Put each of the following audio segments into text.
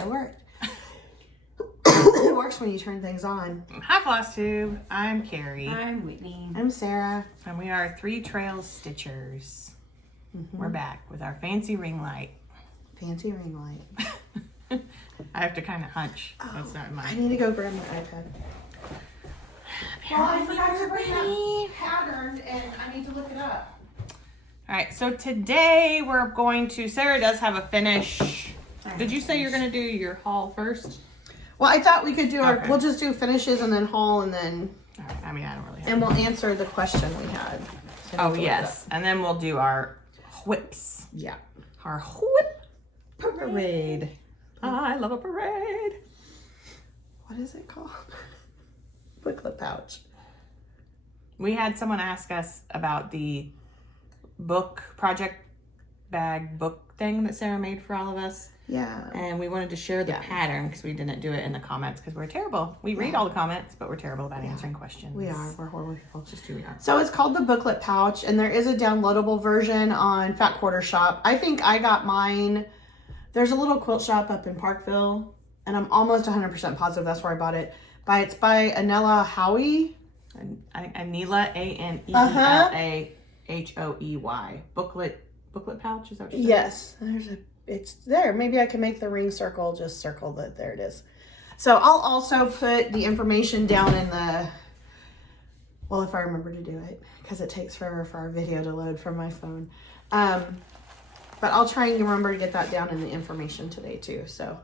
It worked. It works when you turn things on. Hi, Flosstube. I'm Carrie. I'm Whitney. I'm Sarah. And we are Three Trails Stitchers. We're back with our fancy ring light. Fancy ring light. I have to kind of hunch. That's not I mine. need to go grab my iPad. Well, I forgot to bring that pattern, and I need to look it up. All right, so today we're going to, Sarah does have a finish. Did you say you're going to do your haul first? Well, I thought we could do Okay. we'll just do finishes and then haul and then, All right, I mean, I don't really have and we'll answer the question we had. So I Oh, need to look it yes. And then we'll do our whips. up. Yeah. Our whip parade. I love a parade. What is it called? Booklet pouch. We had someone ask us about the book project bag book thing that Sarah made for all of us. Yeah. And we wanted to share the pattern because we didn't do it in the comments because we're terrible. We read all the comments, but we're terrible about answering questions. We are. We're horrible. Just who we are. So it's called the booklet pouch, and there is a downloadable version on Fat Quarter Shop. I think I got mine. There's a little quilt shop up in Parkville, and I'm almost 100% positive that's where I bought it. It's by Anela Howie. I think Anela, Aneelahoey. Booklet pouch, is that what you said? Yes, it's there. Maybe I can make the ring circle, just circle that. There it is. So I'll also put the information down in the, well, if I remember to do it, because it takes forever for our video to load from my phone. But I'll try and remember to get that down in the information today too. So,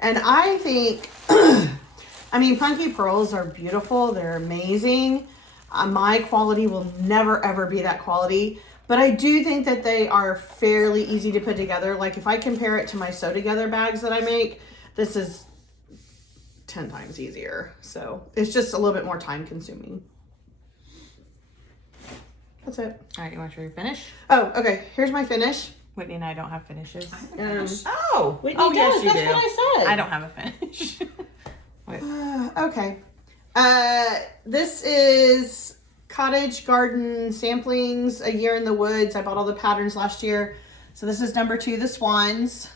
and I think, I mean, Punky Pearls are beautiful. They're amazing. My quality will never, ever be that quality. But I do think that they are fairly easy to put together. Like if I compare it to my sew together bags that I make, this is 10 times easier. So it's just a little bit more time consuming. That's it. All right, you want to show your finish? Oh, okay. Here's my finish. Whitney and I don't have finishes. Oh, Whitney does. yes, you That's do. what I said. I don't have a finish. Wait. Okay. This is Cottage Garden Samplings, A Year in the Woods. I bought all the patterns last year. So this is number 2, the Swans.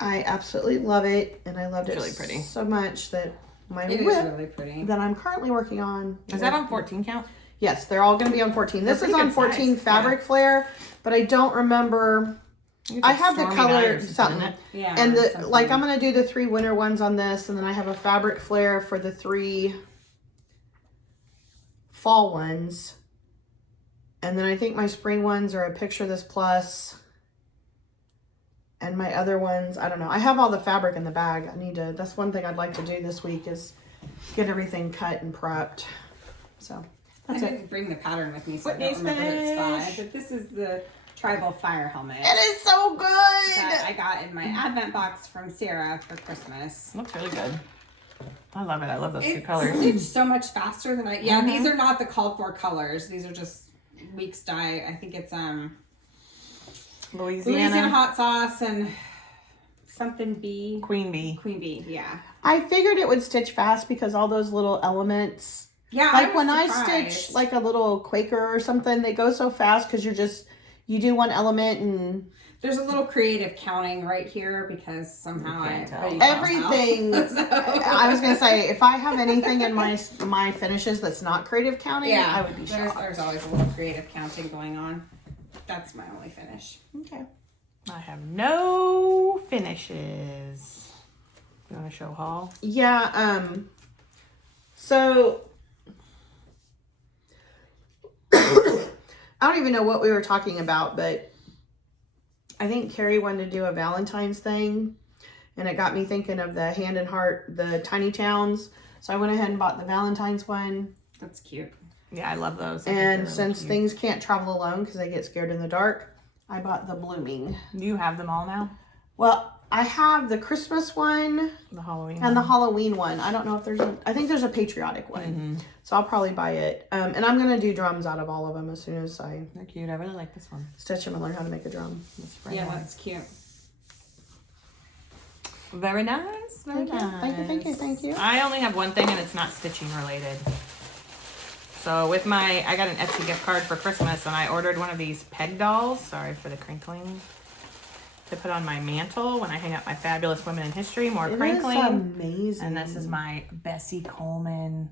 I absolutely love it. And I loved it really pretty. so much that my It is whip really pretty. that I'm currently working on. Is that on 14 count? Yes, they're all going to be on 14. This They're is pretty on good 14 size, fabric flare, but I don't remember. I have the color something. Yeah. And the something. like I'm gonna do the 3 winter ones on this, and then I have a fabric flare for the 3 fall ones. And then I think my spring ones are a Picture This Plus. And my other ones, I don't know. I have all the fabric in the bag. That's one thing I'd like to do this week is get everything cut and prepped. So that's I it. didn't bring the pattern with me, so Whitney's I don't remember what it's by. finish. But this is the tribal fire helmet It is so good. that I got in my Advent box from Sarah for Christmas. Looks really good. I love it. I love those 2 colors. It's so much faster than I. Yeah, these are not the called for colors. These are just Weeks dye. I think it's Louisiana hot sauce and something bee. Queen bee. Queen bee. Yeah. I figured it would stitch fast because all those little elements. Yeah. Like was when I surprised. stitch like a little Quaker or something, they go so fast because you do one element and There's a little creative counting right here because somehow You can't tell. everything. So- I was gonna say if I have anything in my finishes that's not creative counting, I would be shocked. There's always a little creative counting going on. That's my only finish. Okay. I have no finishes. You want to show haul? Yeah. So I don't even know what we were talking about, but I think Carrie wanted to do a Valentine's thing, and it got me thinking of the Hand and Heart, the Tiny Towns. So I went ahead and bought the Valentine's one. That's cute. Yeah, I love those. I think they're And really since cute. things can't travel alone because they get scared in the dark, I bought the Blooming. Do you have them all now? Well, I have the Christmas one The Halloween and the one? Halloween one. I don't know if I think there's a patriotic one. So I'll probably buy it. And I'm going to do drums out of all of them as soon as I They're cute. I really like this one. stitch them and learn how to make a drum. This spring Yeah, one. that's cute. Very nice. Very Thank you. nice. Thank you. Thank you. Thank you. I only have one thing and it's not stitching related. So with I got an Etsy gift card for Christmas and I ordered one of these peg dolls. Sorry for the crinkling. to put on my mantle when I hang up my fabulous women in history, more It is crinkling. amazing. And this is my Bessie Coleman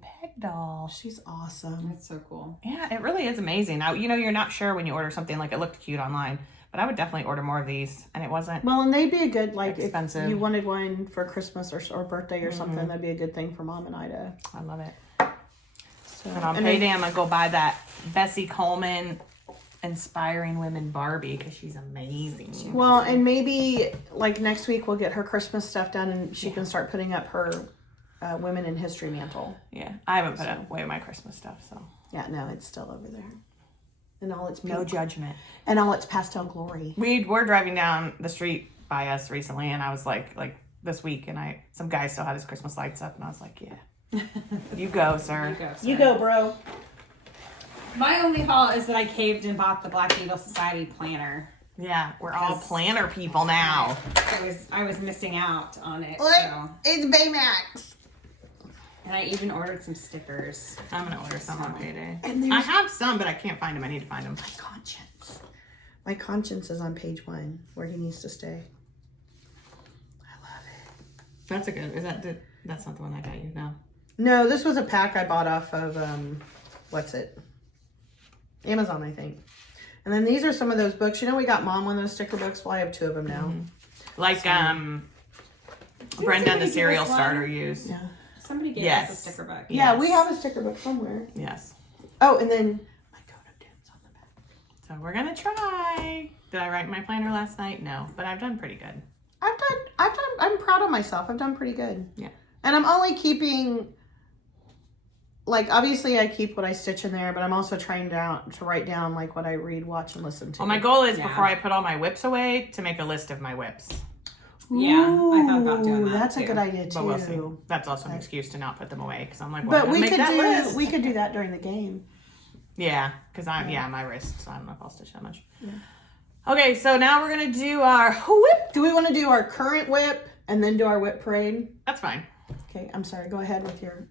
peg doll. She's awesome. That's so cool. Yeah, it really is amazing. Now, you know, you're not sure when you order something, like it looked cute online, but I would definitely order more of these, and it wasn't. Well, and they'd be a good, like, Expensive. if you wanted one for Christmas or birthday or something, that'd be a good thing for Mom and Ida. I love it. So, And on and payday, I'm gonna go buy that Bessie Coleman Inspiring Women Barbie because she's amazing. well, and maybe like next week we'll get her Christmas stuff done, and she can start putting up her Women in History mantle. Yeah, I haven't put away my Christmas stuff, so Yeah, no, it's still over there, and all its pink, no judgment. and all its pastel glory. We were driving down the street by us recently, and I was like this week, and some guy still had his Christmas lights up, and I was like, yeah, you go, sir. You go, bro. My only haul is that I caved and bought the Black Needle Society planner. Yeah, we're all planner people now. I was missing out on it. Look, So. it's Baymax. And I even ordered some stickers. I'm gonna order some on payday. And I have some, but I can't find them. I need to find them. My conscience is on page 1 where he needs to stay. I love it. That's a good. That's not the one I got you? No. No, this was a pack I bought off of what's it? Amazon, I think. And then these are some of those books. You know, we got Mom one of those sticker books. Well, I have 2 of them now. Like Brenda and the Cereal Starter used. Yeah. Somebody gave Yes. us a sticker book. Yeah, Yes. we have a sticker book somewhere. Yes. Oh, and then my coat of dooms on the back. So we're gonna try. Did I write my planner last night? No, but I've done pretty good. I'm proud of myself. I've done pretty good. Yeah. And I'm only keeping, like, obviously I keep what I stitch in there, but I'm also trying to write down, like, what I read, watch, and listen to. Well, my goal is Yeah. before I put all my whips away to make a list of my whips. Yeah, I thought about doing Ooh, that, That's a too. good idea, too. But we'll see. That's also an excuse to not put them away because I'm like, well, But we could we could do that during the game. Yeah, because my wrist, so I don't know if I'll stitch that much. Yeah. Okay, so now we're gonna do our whip. Do we want to do our current whip and then do our whip parade? That's fine. Okay, I'm sorry. Go ahead with your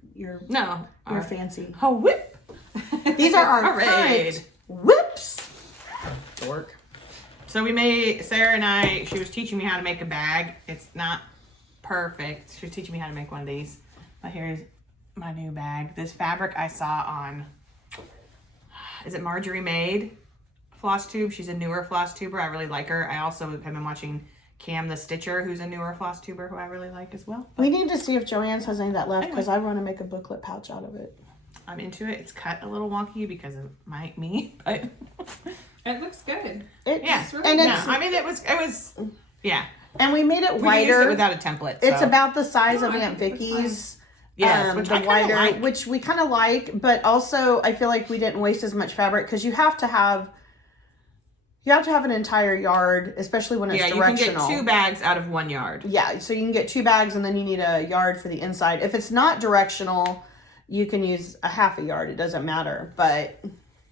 our fancy. whip. These are our Parade. current whips. Dork. So we made, Sarah and I, she was teaching me how to make a bag. It's not perfect. She was teaching me how to make one of these. But here's my new bag. This fabric I saw on, is it Marjorie Maid? Flosstube. She's a newer Flosstuber. I really like her. I also have been watching Cam the Stitcher, who's a newer Flosstuber who I really like as well. We need to see if Joanne's has any of that left Anyway. because I want to make a booklet pouch out of it. I'm into it. It's cut a little wonky because of me, but It looks good. yeah. really and good. it's I mean, it was, yeah. and we made it We can use wider. it without a template. It's so. about the size of I Aunt think that's Vicky's. Yes, which the I kinda wider, like. which we kind of like, but also I feel like we didn't waste as much fabric because you have to have an entire yard, especially when it's directional. You can get 2 bags out of 1 yard. Yeah, so you can get 2 bags and then you need a yard for the inside. If it's not directional, you can use a half a yard. It doesn't matter, but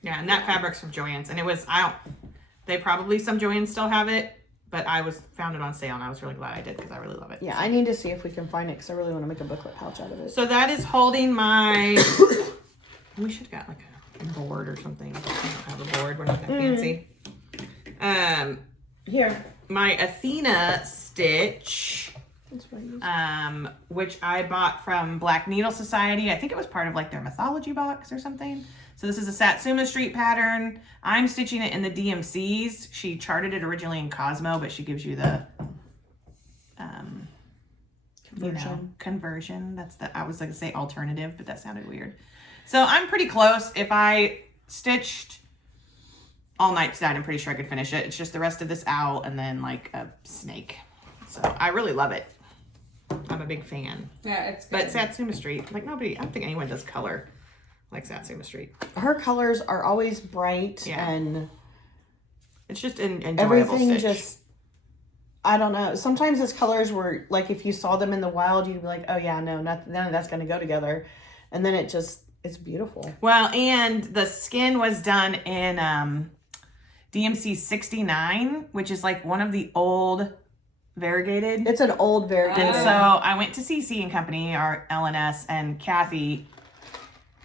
Yeah, and that fabric's from Joann's, and it was some Joann's still have it, but found it on sale, and I was really glad I did because I really love it. yeah, I need to see if we can find it because I really want to make a booklet pouch out of it. So that is holding my. We should have got like a board or something. I don't have a board. We're not that fancy. Here. My Athena stitch. That's what I use. Which I bought from Black Needle Society. I think it was part of like their mythology box or something. So this is a Satsuma Street pattern. I'm stitching it in the DMCs. She charted it originally in Cosmo, but she gives you the conversion. I was like to say alternative, but that sounded weird. So I'm pretty close. If I stitched all night tonight, I'm pretty sure I could finish it. It's just the rest of this owl and then like a snake. So I really love it. I'm a big fan. Yeah, it's good. But Satsuma Street, like I don't think anyone does color like Satsuma Street. Her colors are always bright and it's just an enjoyable everything stitch. just, I don't know. Sometimes his colors were like, if you saw them in the wild, you'd be like, oh yeah, no, none of that's going to go together. And then it's beautiful. Well, and the skin was done in DMC 69, which is like one of the old variegated. It's an old variegated. And so I went to CC and Company, our LNS, and Kathy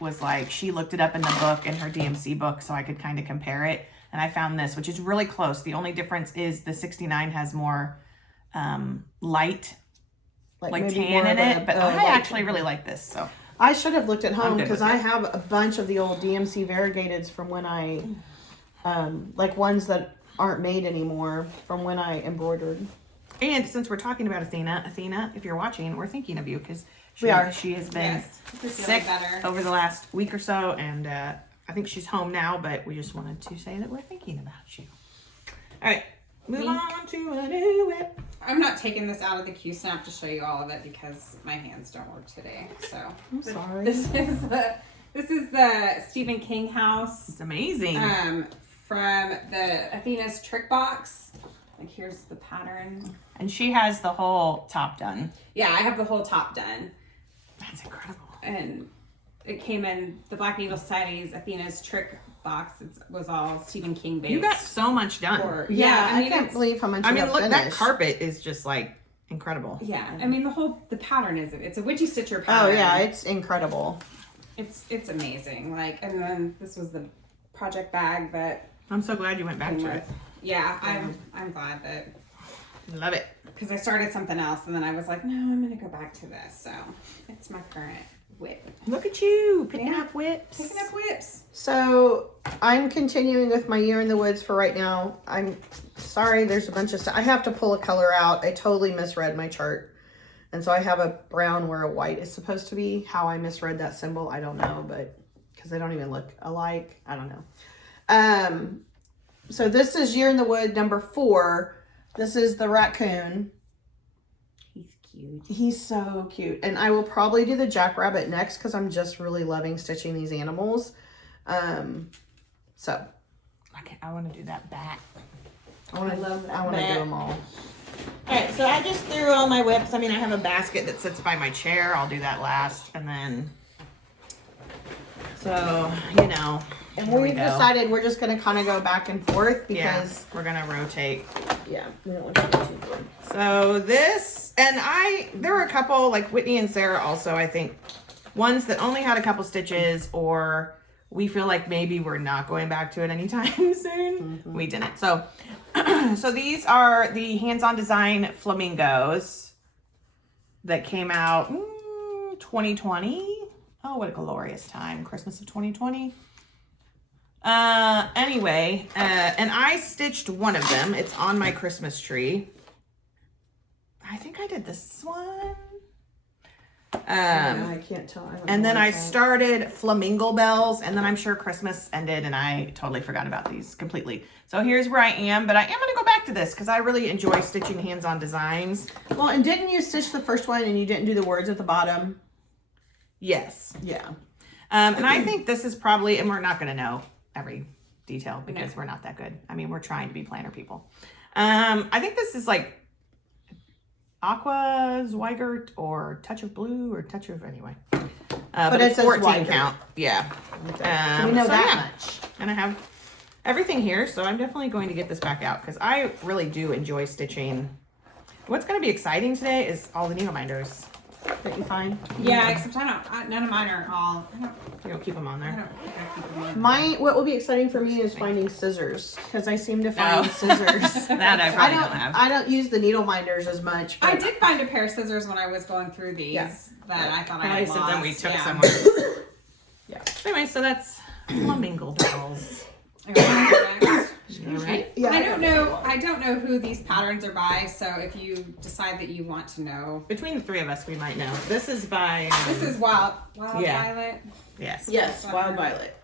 was like, she looked it up in the book, in her DMC book, so I could kind of compare it. and I found this, which is really close. The only difference is the 69 has more light, like maybe tan more in of it, but I light actually tan. really like this. So I should have looked at home good because with I it. have a bunch of the old DMC variegateds from when I, like ones that aren't made anymore from when I embroidered. And since we're talking about Athena, if you're watching, we're thinking of you because she has been Yes. This is sick feeling better. over the last week or so, and I think she's home now, but we just wanted to say that we're thinking about you. All right, move on to a new whip. I'm not taking this out of the Q-Snap to show you all of it because my hands don't work today. So I'm sorry. this is the Stephen King house. It's amazing. From the Athena's trick box. Like here's the pattern. And she has the whole top done. Yeah, I have the whole top done. That's incredible. And it came in the Black Needle Society's Athena's trick box. It was all Stephen King based. You got so much done. Yeah, I can't it's- believe how much I you mean, have look, that finished. carpet is just like incredible. Yeah, I mean the pattern is it's a witchy stitcher Oh pattern. yeah, it's incredible. It's amazing. Like, and then this was the project bag that I'm so glad you went back to it. Yeah, I'm glad that Love it. because I started something else and then I was like, no, I'm gonna go back to this. So it's my current whip. Look at you picking Yeah. up whips. Picking up whips. So I'm continuing with my year in the woods for right now. I'm sorry, there's a bunch of stuff. I have to pull a color out. I totally misread my chart. And so I have a brown where a white is supposed to be. How I misread that symbol, I don't know, but because they don't even look alike, I don't know. So this is Year in the Wood number 4. This is the raccoon. He's cute. He's so cute. And I will probably do the jackrabbit next because I'm just really loving stitching these animals. So Okay, I want to do that back. I want to love that I want to do bat. them all. All right, so I just threw all my whips. I mean, I have a basket that sits by my chair. I'll do that last, and then, so, you know, And here we we've go. decided we're just going to kind of go back and forth because, we're gonna rotate. yeah, we don't want to do too good. So this, and there were a couple, like Whitney and Sarah also, I think, ones that only had a couple stitches, or we feel like maybe we're not going back to it anytime soon. We didn't. So, so these are the hands-on design flamingos that came out 2020. Oh, what a glorious time. Christmas of 2020. Anyway, and I stitched one of them. It's on my Christmas tree. I think I did this one. I can't tell. I don't And know then what I it's at. started flamingo bells, and then I'm sure Christmas ended and I totally forgot about these completely. So here's where I am, but I am going to go back to this because I really enjoy stitching hands-on designs. Well, and didn't you stitch the first one and you didn't do the words at the bottom? Yes. Yeah. And I think this is probably, and we're not going to know every detail because we're not that good. I mean, we're trying to be planner people. I think this is like Aqua Zweigert or Touch of Blue or Touch of, anyway. But it it's says 14 Zweigert. count. Yeah. Okay. So we know that yeah. much. And I have everything here, so I'm definitely going to get this back out because I really do enjoy stitching. What's going to be exciting today is all the needle minders. That you find? Yeah, except none of mine are all. You don't keep them on I there. don't think I keep them in. What will be exciting for me is finding scissors because I seem to find Oh. scissors. That I probably don't have. I don't use the needle minders as much. But I did find a pair of scissors when I was going through these Yeah. that I thought I Probably had something lost. we took yeah. somewhere. Yeah. Anyway, so that's flamingo bells. Next. All right. Yeah. I don't know who these patterns are by, so if you decide that you want to know. Between the three of us, we might know. This is by. This is Wild Yeah. Violet. Yes. Yes, Wild Violet.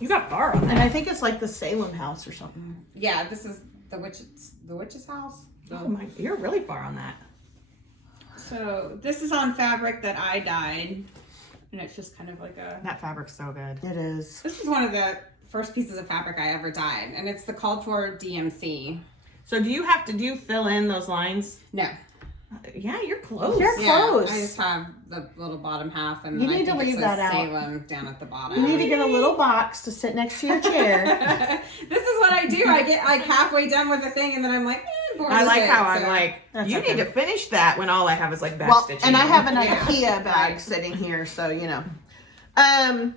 You got far on And that. I think it's like the Salem house or something. Yeah, this is the witch's house. Oh my! You're really far on that. So this is on fabric that I dyed, and it's just kind of like a. That fabric's so good. It is. This is one of the first pieces of fabric I ever dyed, and it's the called for DMC. So do you fill in those lines? No. Yeah, you're close. You're Yeah, close. I just have the little bottom half, and You then need to I think leave it that says out. Salem down at the bottom. You need to get a little box to sit next to your chair. This is what I do. I get like halfway done with the thing, and then I'm like, bored I with like it, how I'm so- like, That's you okay. need to finish that when all I have is like back Well, stitching. and I have an Yeah. IKEA bag sitting here, so you know.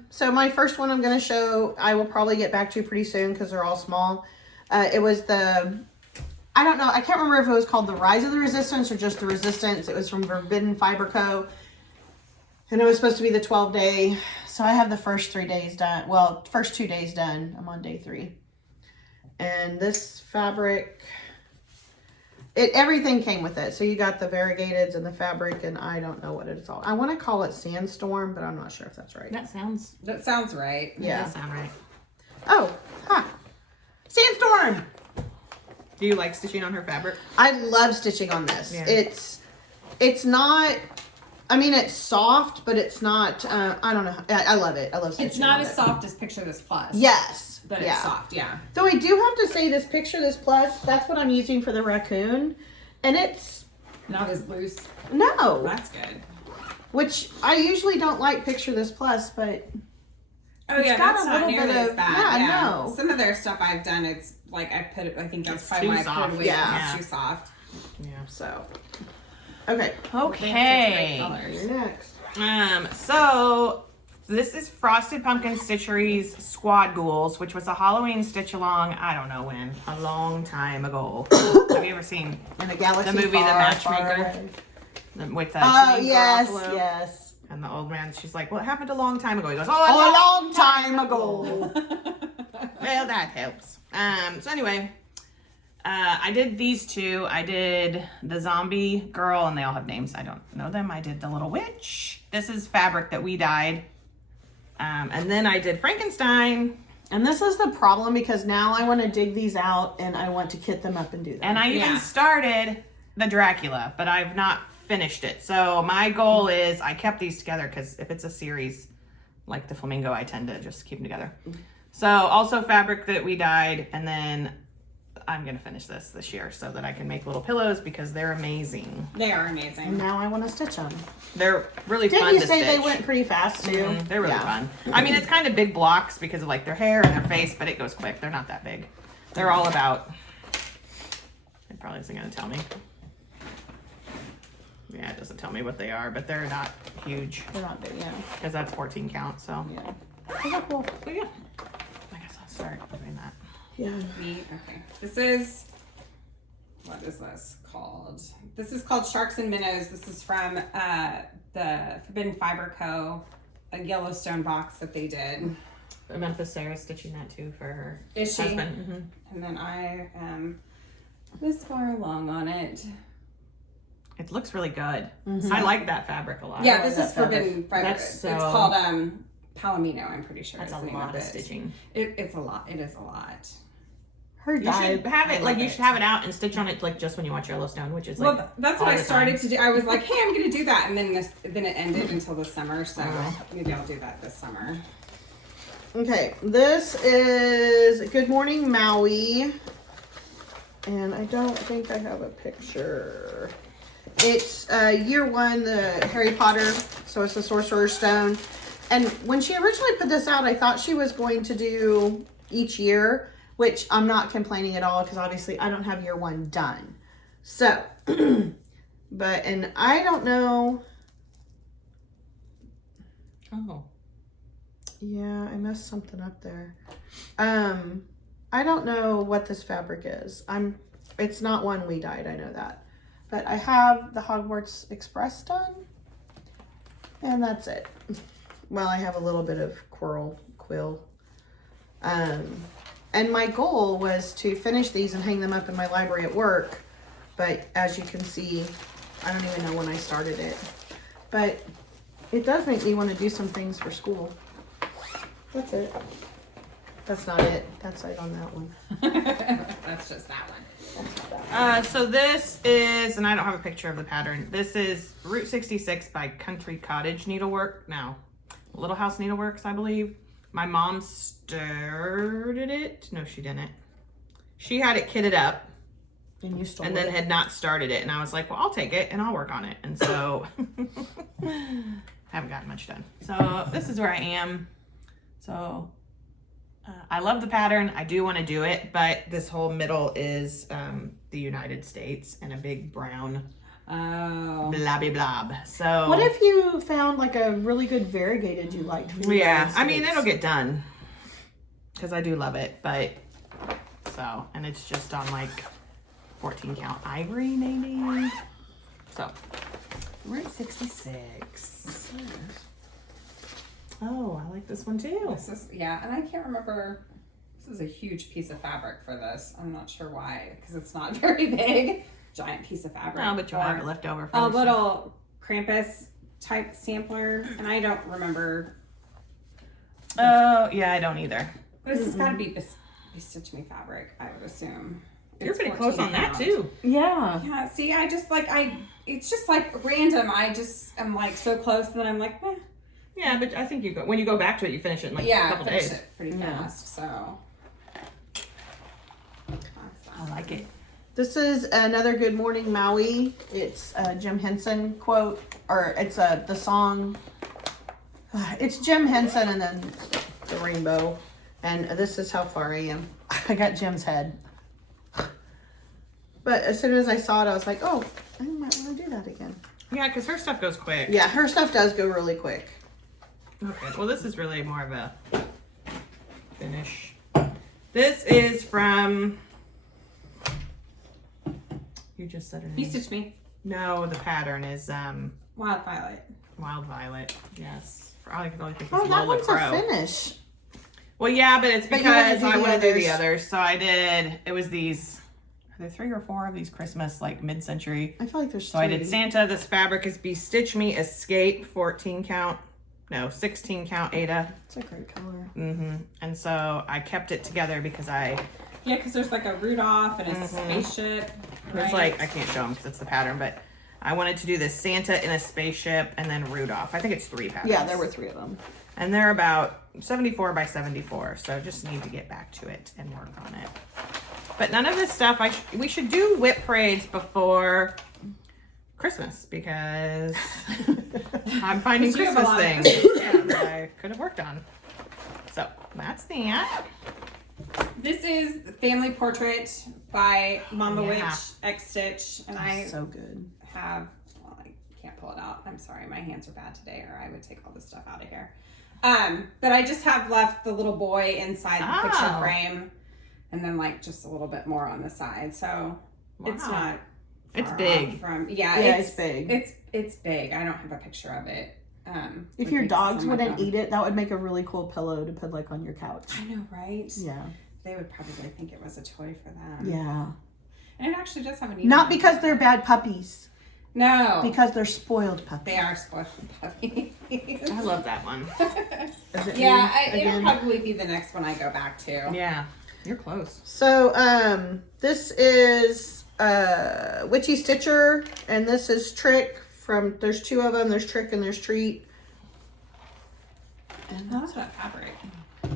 So my first one I'm going to show, I will probably get back to pretty soon because they're all small. It was I don't know, I can't remember if it was called the Rise of the Resistance or just the Resistance. It was from Forbidden Fiber Co. And it was supposed to be the 12-day. So I have the first 3 days done. Well, first 2 days done. I'm on day 3. And this fabric, everything came with it. So you got the variegateds and the fabric, and I don't know what it's all. I want to call it Sandstorm, but I'm not sure if that's right. That sounds right. Yeah. That does sound right. Oh, Sandstorm! Do you like stitching on her fabric? I love stitching on this. Yeah. It's not, I mean, it's soft, but it's not, I don't know. I love it. I love stitching It's not on as it. soft as Picture This Plus. Yes. But it's soft, yeah. So I do have to say this Picture This Plus, that's what I'm using for the raccoon. And it's... Not as loose. No. That's good. Which I usually don't like Picture This Plus, but... Oh yeah, got that's a not little nearly bit as of- bad. yeah, no. Some of their stuff I've done, it's like I think that's It's probably too why I soft. put it away. Yeah. It's too soft. Yeah. So... Okay. Okay. You're next. So this is Frosted Pumpkin Stitchery's Squad Ghouls, which was a Halloween stitch along, I don't know when, a long time ago. Have you ever seen In a galaxy the movie far, The Matchmaker? far away. With Oh, Janine yes, Garofalo? yes. And the old man, she's like, well, it happened a long time ago. He goes, A long time ago. Well, that helps. So anyway, I did these two. I did the zombie girl, and they all have names. I don't know them. I did the little witch. This is fabric that we dyed. And then I did Frankenstein. And this is the problem because now I want to dig these out and I want to kit them up and do that. And I even started the Dracula, but I've not finished it. So my goal is I kept these together because if it's a series like the Flamingo, I tend to just keep them together. So also fabric that we dyed, and then I'm going to finish this year so that I can make little pillows because they're amazing. They are And amazing. now I want to stitch them. They're really Didn't fun you to say stitch. they went pretty fast too? Mhm, they're really Yeah. fun. I mean, it's kind of big blocks because of like their hair and their face, but it goes quick. They're not that big. They're all about, it probably isn't going to tell me. Yeah, it doesn't tell me what they are, but they're not huge They're not big, yeah. because that's 14 count. So Yeah. Those are cool. but yeah, I guess I'll start doing that. Yeah. Okay. This is, what is this called? This is called Sharks and Minnows. This is from the Forbidden Fiber Co. A Yellowstone box that they did. Memphis Sarah's stitching that too for her Is she? husband. Mhm. And then I am this far along on it. It looks really good. Mhm. I like that fabric a lot. Yeah, like this that is Forbidden Fiber. That's It's so- called Palomino, I'm pretty sure. That's is a the name lot of it. stitching. It's a lot. It is a lot. Her You should have I it like love you should have it out and stitch on it like just when you watch Yellowstone, which is like Well, that's what all I the started time. to do. I was like, hey, I'm going to do that. And then then it ended until the summer. So Oh. maybe I'll do that this summer. Okay, this is Good Morning Maui. And I don't think I have a picture. It's year one, the Harry Potter. So it's the Sorcerer's Stone. And when she originally put this out, I thought she was going to do each year, which I'm not complaining at all because obviously I don't have year one done. So, and I don't know. Oh. Yeah, I messed something up there. I don't know what this fabric is. It's not one we dyed, I know that. But I have the Hogwarts Express done. And that's it. Well, I have a little bit of coral quill. And my goal was to finish these and hang them up in my library at work. But as you can see, I don't even know when I started it. But it does make me want to do some things for school. That's it. That's not it. That's it on that one. That's just that one. So this is, and I don't have a picture of the pattern. This is Route 66 by Country Cottage Needlework. No, Little House Needleworks, I believe. My mom started it. No, she didn't. She had it kitted up And you stole and then it. had not started it. And I was like, well, I'll take it and I'll work on it. And so haven't gotten much done. So this is where I am. So I love the pattern. I do want to do it, but this whole middle is the United States and a big brown Oh. blobby blob. So What if you found like a really good variegated you liked? for your yeah, United I mean, States? it'll get done because I do love it, but so, and it's just on like 14 count ivory maybe. So we're at 66. Oh, I like this one too. This is, yeah, and I can't remember. This is a huge piece of fabric for this. I'm not sure why, because it's not very big. Giant piece of fabric. No, but you'll have it Or left over for a this. little Krampus type sampler, and I don't remember. Oh, yeah, I don't either. This has got to be Stitch Me fabric, I would assume. You're It's pretty close 14 on that pounds. too. Yeah. Yeah, see, it's just like random. I just am like so close, and then I'm like, eh. Yeah, but I think when you go back to it, you finish it in like a Yeah, couple finish days. it pretty Yeah. fast, so. I like it. This is another Good Morning Maui. It's a Jim Henson quote, or it's the song. It's Jim Henson and then the rainbow. And this is how far I am. I got Jim's head. But as soon as I saw it, I was like, oh, I might want to do that again. Yeah, because her stuff goes quick. Yeah, her stuff does go really quick. Okay, well, this is really more of a finish. This is from. You just said her You name. Stitch Me. No, the pattern is Wild Violet. Wild Violet. Yes. I can only think Oh, it's that Lola one's Crow. a finish. Well, yeah, but it's But you wanna because do I the want to do the others. others. So I did. It was these. Are there 3 or 4 of these Christmas like mid-century? I feel like there's So I did Santa. This fabric is Be Stitch Me Escape 14 count. No, 16 count Ada. It's a great color. And so I kept it together because Yeah, because there's like a Rudolph and a spaceship. it's Right? like, I can't show them because it's the pattern, but I wanted to do this Santa in a spaceship and then Rudolph. I think it's 3 patterns. Yeah, there were 3 of them. And they're about 74 by 74. So just need to get back to it and work on it. But none of this stuff, we should do WIP parades before Christmas because I'm finding You have a Christmas lot of things that I could have worked on. So that's that. This is the Family Portrait by Mama Yeah. Witch X Stitch, and I So good. have. Well, I can't pull it out. I'm sorry, my hands are bad today, or I would take all this stuff out of here. But I just have left the little boy inside the picture Oh. frame, and then like just a little bit more on the side. So it's Wow. not. It's far big. off From It's big. It's big. I don't have a picture of it. If with your pieces dogs on my wouldn't phone. eat it, that would make a really cool pillow to put like on your couch. I know, right? Yeah. They would probably think it was a toy for them. Yeah. And it actually does have an. Not because they're bad puppies, No. because they're spoiled puppies. They are spoiled puppies. I love that one. Is it Yeah, me it'll again? probably be the next one I go back to. Yeah, you're close. So, this is Witchy Stitcher, and this is Trick from. There's 2 of them. There's Trick and there's Treat. I love that fabric.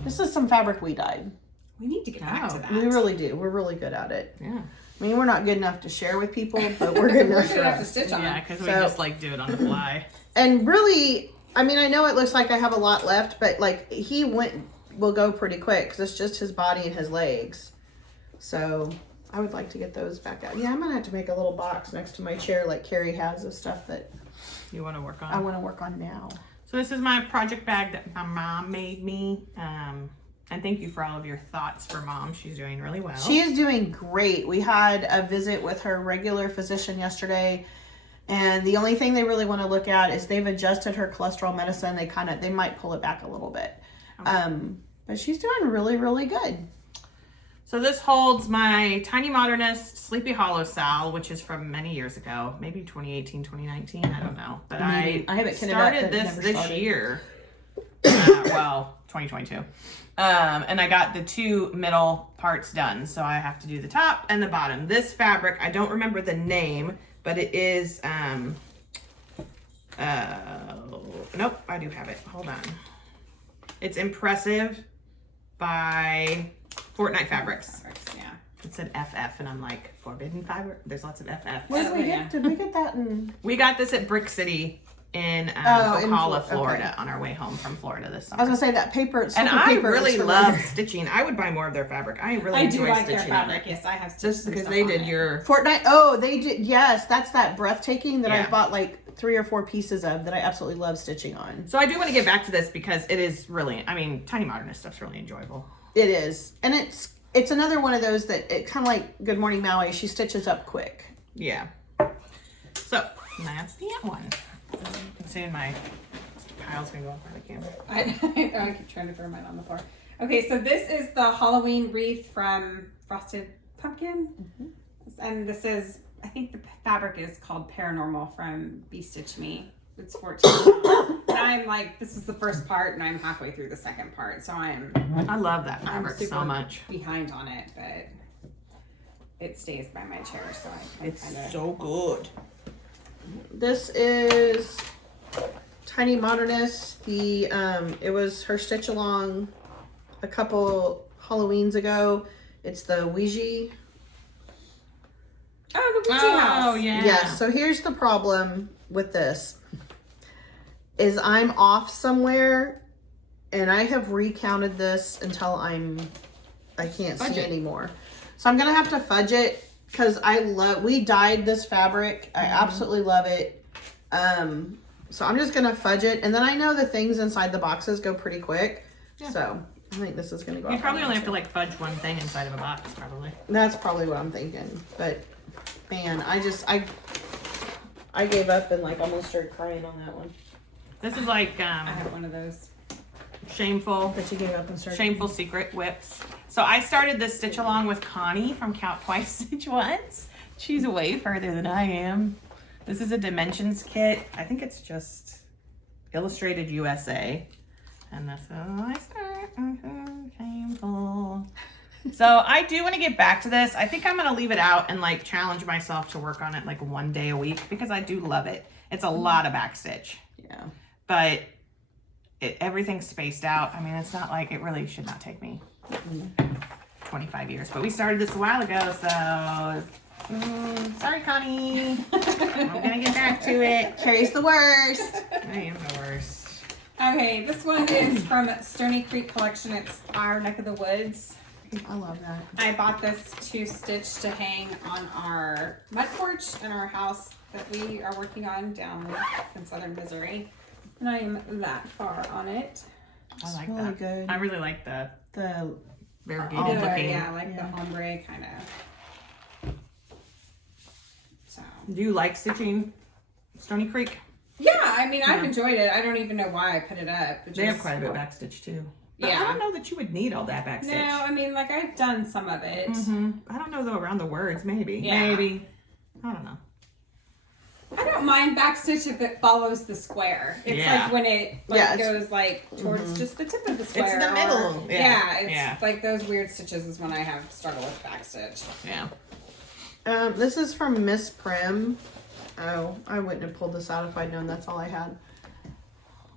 This is some fabric we dyed. We need to get back to Oh, that. We really do. We're really good at it. Yeah. I mean, we're not good enough to share with people, but we're good We're enough good for enough to us. stitch on. Yeah, because we So- just like do it on the fly. And really, I mean, I know it looks like I have a lot left, but like will go pretty quick because it's just his body and his legs. So I would like to get those back out. Yeah, I'm gonna have to make a little box next to my chair like Carrie has of stuff that You want to work on? I want to work on now. So this is my project bag that my mom made me. And thank you for all of your thoughts for Mom. She's doing really well. She is doing great. We had a visit with her regular physician yesterday, and the only thing they really want to look at is they've adjusted her cholesterol medicine. They might pull it back a little bit. But she's doing really, really good. So this holds my Tiny Modernist Sleepy Hollow Sal, which is from many years ago, maybe 2018, 2019, I don't know. But Maybe. I have it kitted up, started but this never this started. year. Well, 2022. And I got the 2 middle parts done. So I have to do the top and the bottom. This fabric, I don't remember the name, but it is, nope, I do have it. Hold on. It's Impressive by Fortnite Fabrics. Yeah. It said FF, and I'm like, Forbidden Fiber? There's lots of FF. Where did we yeah. get? Did we get that in? We got this at Brick City in in Ocala, Flo- Florida, okay. on our way home from Florida this I was summer. gonna say that paper. And silver I paper really is love familiar. stitching. I would buy more of their fabric. I really I do enjoy like their stitching on fabric. it. Yes, I have stitched Just some because stuff they on did it. your Fortnite. Oh, they did. Yes, that's that breathtaking that Yeah. I bought like 3 or 4 pieces of that I absolutely love stitching on. So I do want to get back to this because it is really, I mean, Tiny Modernist stuff's really enjoyable. It is, and it's another one of those that it kind of like Good Morning Maui. She stitches up quick. Yeah. So that's the one. Soon my pile's gonna go up by the camera. I keep trying to throw mine on the floor. Okay, so this is the Halloween wreath from Frosted Pumpkin. And this is, I think the fabric is called Paranormal from Be Stitch Me. It's 14. And I'm like, this is the first part and I'm halfway through the second part. So I love that fabric super so much. behind on it, but it stays by my chair. So I It's kind of. so good. This is Tiny Modernist. The it was her stitch along a couple Halloweens ago. It's the Ouija. Oh, the Ouija house. Oh, yeah. Yes. So here's the problem with this. Is I'm off somewhere and I have recounted this until I can't Fudge see it. anymore. So I'm gonna have to fudge it because we dyed this fabric. I absolutely love it. So I'm just gonna fudge it, and then I know the things inside the boxes go pretty quick. Yeah. So I think this is gonna go. You off probably on only my have to like fudge one thing inside of a box, probably. That's probably what I'm thinking. But man, I gave up and like almost started crying on that one. This is like I have one of those. shameful But you gave up and started. Shameful Secret whips. So I started this stitch along with Connie from Count Twice Stitch Once. She's way further than I am. This is a dimensions kit. I think it's just Illustrated USA. And that's how I start. Shameful. So I do want to get back to this. I think I'm going to leave it out and like challenge myself to work on it like one day a week because I do love it. It's a lot of backstitch. Yeah. But everything's spaced out. I mean, it's not like it really should not take me 25 years. But we started this a while ago, so sorry, Connie. I'm gonna get back to it. Carrie's the worst. I am the worst. Okay, this one is from Stony Creek Collection. It's our neck of the woods. I love that. I bought this to stitch to hang on our mud porch in our house that we are working on down in southern Missouri. And I am that far on it. I like really that. good. I really like the variegated The- looking. yeah, like Yeah. the ombre kind of. So. Do you like stitching Stony Creek? Yeah, I mean, I've Yeah. enjoyed it. I don't even know why I put it up. They have quite a bit of backstitch too. But Yeah. I don't know that you would need all that backstitch. No, I mean, like I've done some of it. I don't know though around the words. Maybe. Yeah. Maybe. I don't know. I don't mind backstitch if it follows the square. It's Yeah. like when it goes like towards just the tip of the square. the middle. or- Yeah. it's Yeah. like those weird stitches is when I have struggle with backstitch. Yeah. This is from Miss Prim. Oh, I wouldn't have pulled this out if I'd known that's all I had.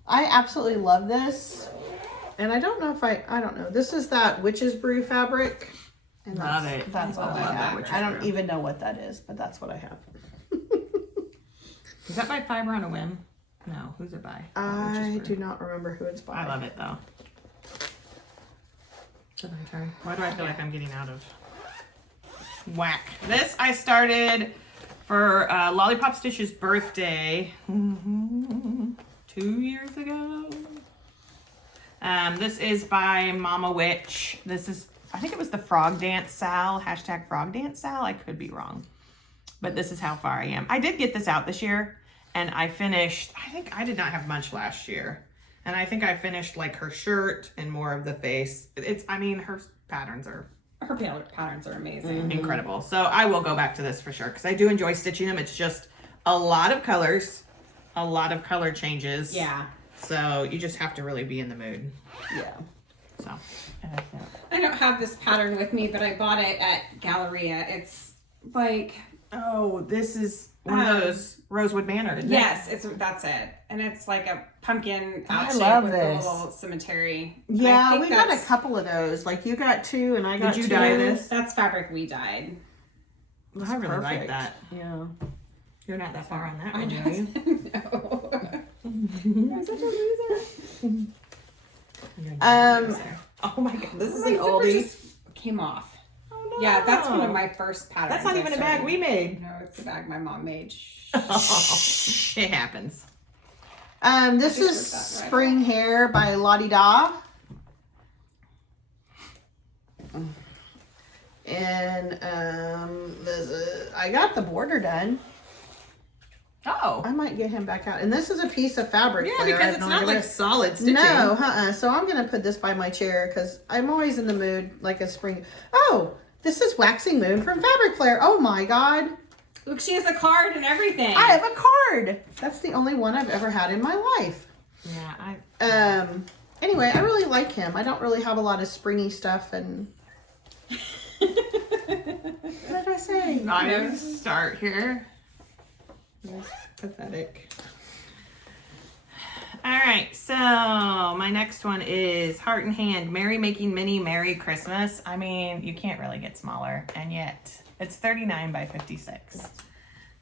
I absolutely love this. And I don't know if I don't know. This is that Witch's Brew fabric. And Love it. That's I what I love that have. Witch's I don't Brew. even know what that is, but that's what I have. Is that by Fiber on a Whim? No. Who's it by? I do not remember who it's by. I love it though. Is it my turn? Why do I feel like I'm getting out of whack? This I started for Lollipop Stitch's birthday 2 years ago. This is by Mama Witch. This is, I think it was the Frog Dance Sal, hashtag Frog Dance Sal. I could be wrong, but this is how far I am. I did get this out this year and I finished, I think I did not have much last year. And I think I finished like her shirt and more of the face. I mean, her patterns are Her patterns are amazing. incredible. So I will go back to this for sure because I do enjoy stitching them. It's just a lot of colors, a lot of color changes. Yeah. So you just have to really be in the mood. Yeah. So I don't have this pattern with me, but I bought it at Galleria. It's like oh, this is one of those Rosewood Manor, isn't yes, that's it, and it's like a pumpkin out shape love with this. a little cemetery. Yeah, I think we got a that's- couple of those. Like you got 2 and I got Did you 2. dye this? That's fabric we dyed. it? I really like Perfect. that. Yeah. You're not that far on that one, are you? No. I'm such a loser. Oh my god, this is My an zipper oldie. just came off. Oh no. Yeah, that's one of my first patterns. That's not even a bag we made. No, it's a bag my mom made. It happens. This is Just put that right Spring Hair by Lottie Da. And I got the border done. Oh. I might get him back out. And this is a piece of fabric. Yeah, flare. because it's not like solid stitching. No, so I'm going to put this by my chair because I'm always in the mood like a spring. Oh, this is Waxing Moon from Fabric Flare. Oh my God. Look, she has a card and everything. I have a card. That's the only one I've ever had in my life. Yeah, Anyway, I really like him. I don't really have a lot of springy stuff and... What did I say? I have to start here. That's pathetic. All right, so my next one is Heart in Hand, Mary Making Mini Merry Christmas. I mean, you can't really get smaller, and yet it's 39 by 56.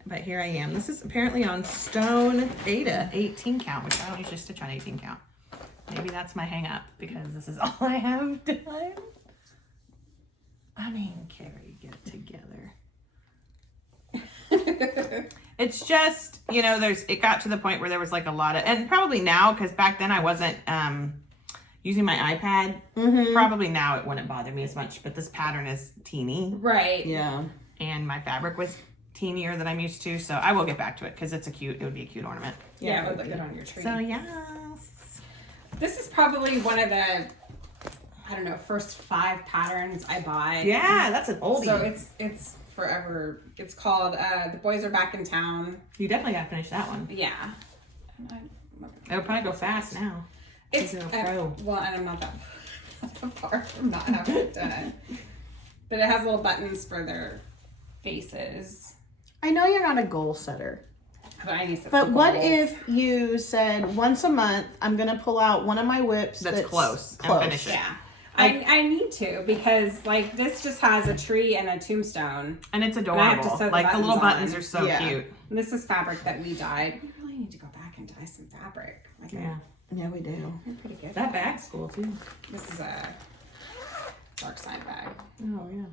But here I am. This is apparently on Stone Beta 18 count, which I don't usually stitch on 18 count. Maybe that's my hang up because this is all I have done. I mean, Carrie, get it together. It's just, you know, it got to the point where there was like a lot of, and probably now, because back then I wasn't using my iPad. Mm-hmm. Probably now it wouldn't bother me as much, but this pattern is teeny. Right. Yeah. And my fabric was teenier than I'm used to, so I will get back to it because it would be a cute ornament. Yeah, it would look good on your tree. So, yes. This is probably one of the, I don't know, first 5 patterns I buy. Yeah, that's an oldie. So it's forever. It's called The Boys Are Back in Town. You definitely got to finish that one. Yeah. It'll probably go fast now. It's a pro. well, and I'm not that far from not having it done. But it has little buttons for their faces. I know you're not a goal setter. But I need to set But some what goals. if you said once a month, I'm going to pull out one of my whips That's close and finish it. Yeah. I need to because like this just has a tree and a tombstone. And it's And I have to adorable. sew the Like the little buttons buttons on. are so Yeah. cute. And this is fabric that we dyed. We really need to go back and dye some fabric. Like Yeah. Yeah, we do. I'm pretty good. That at bag's cool too. This is a dark side bag. Oh, yeah.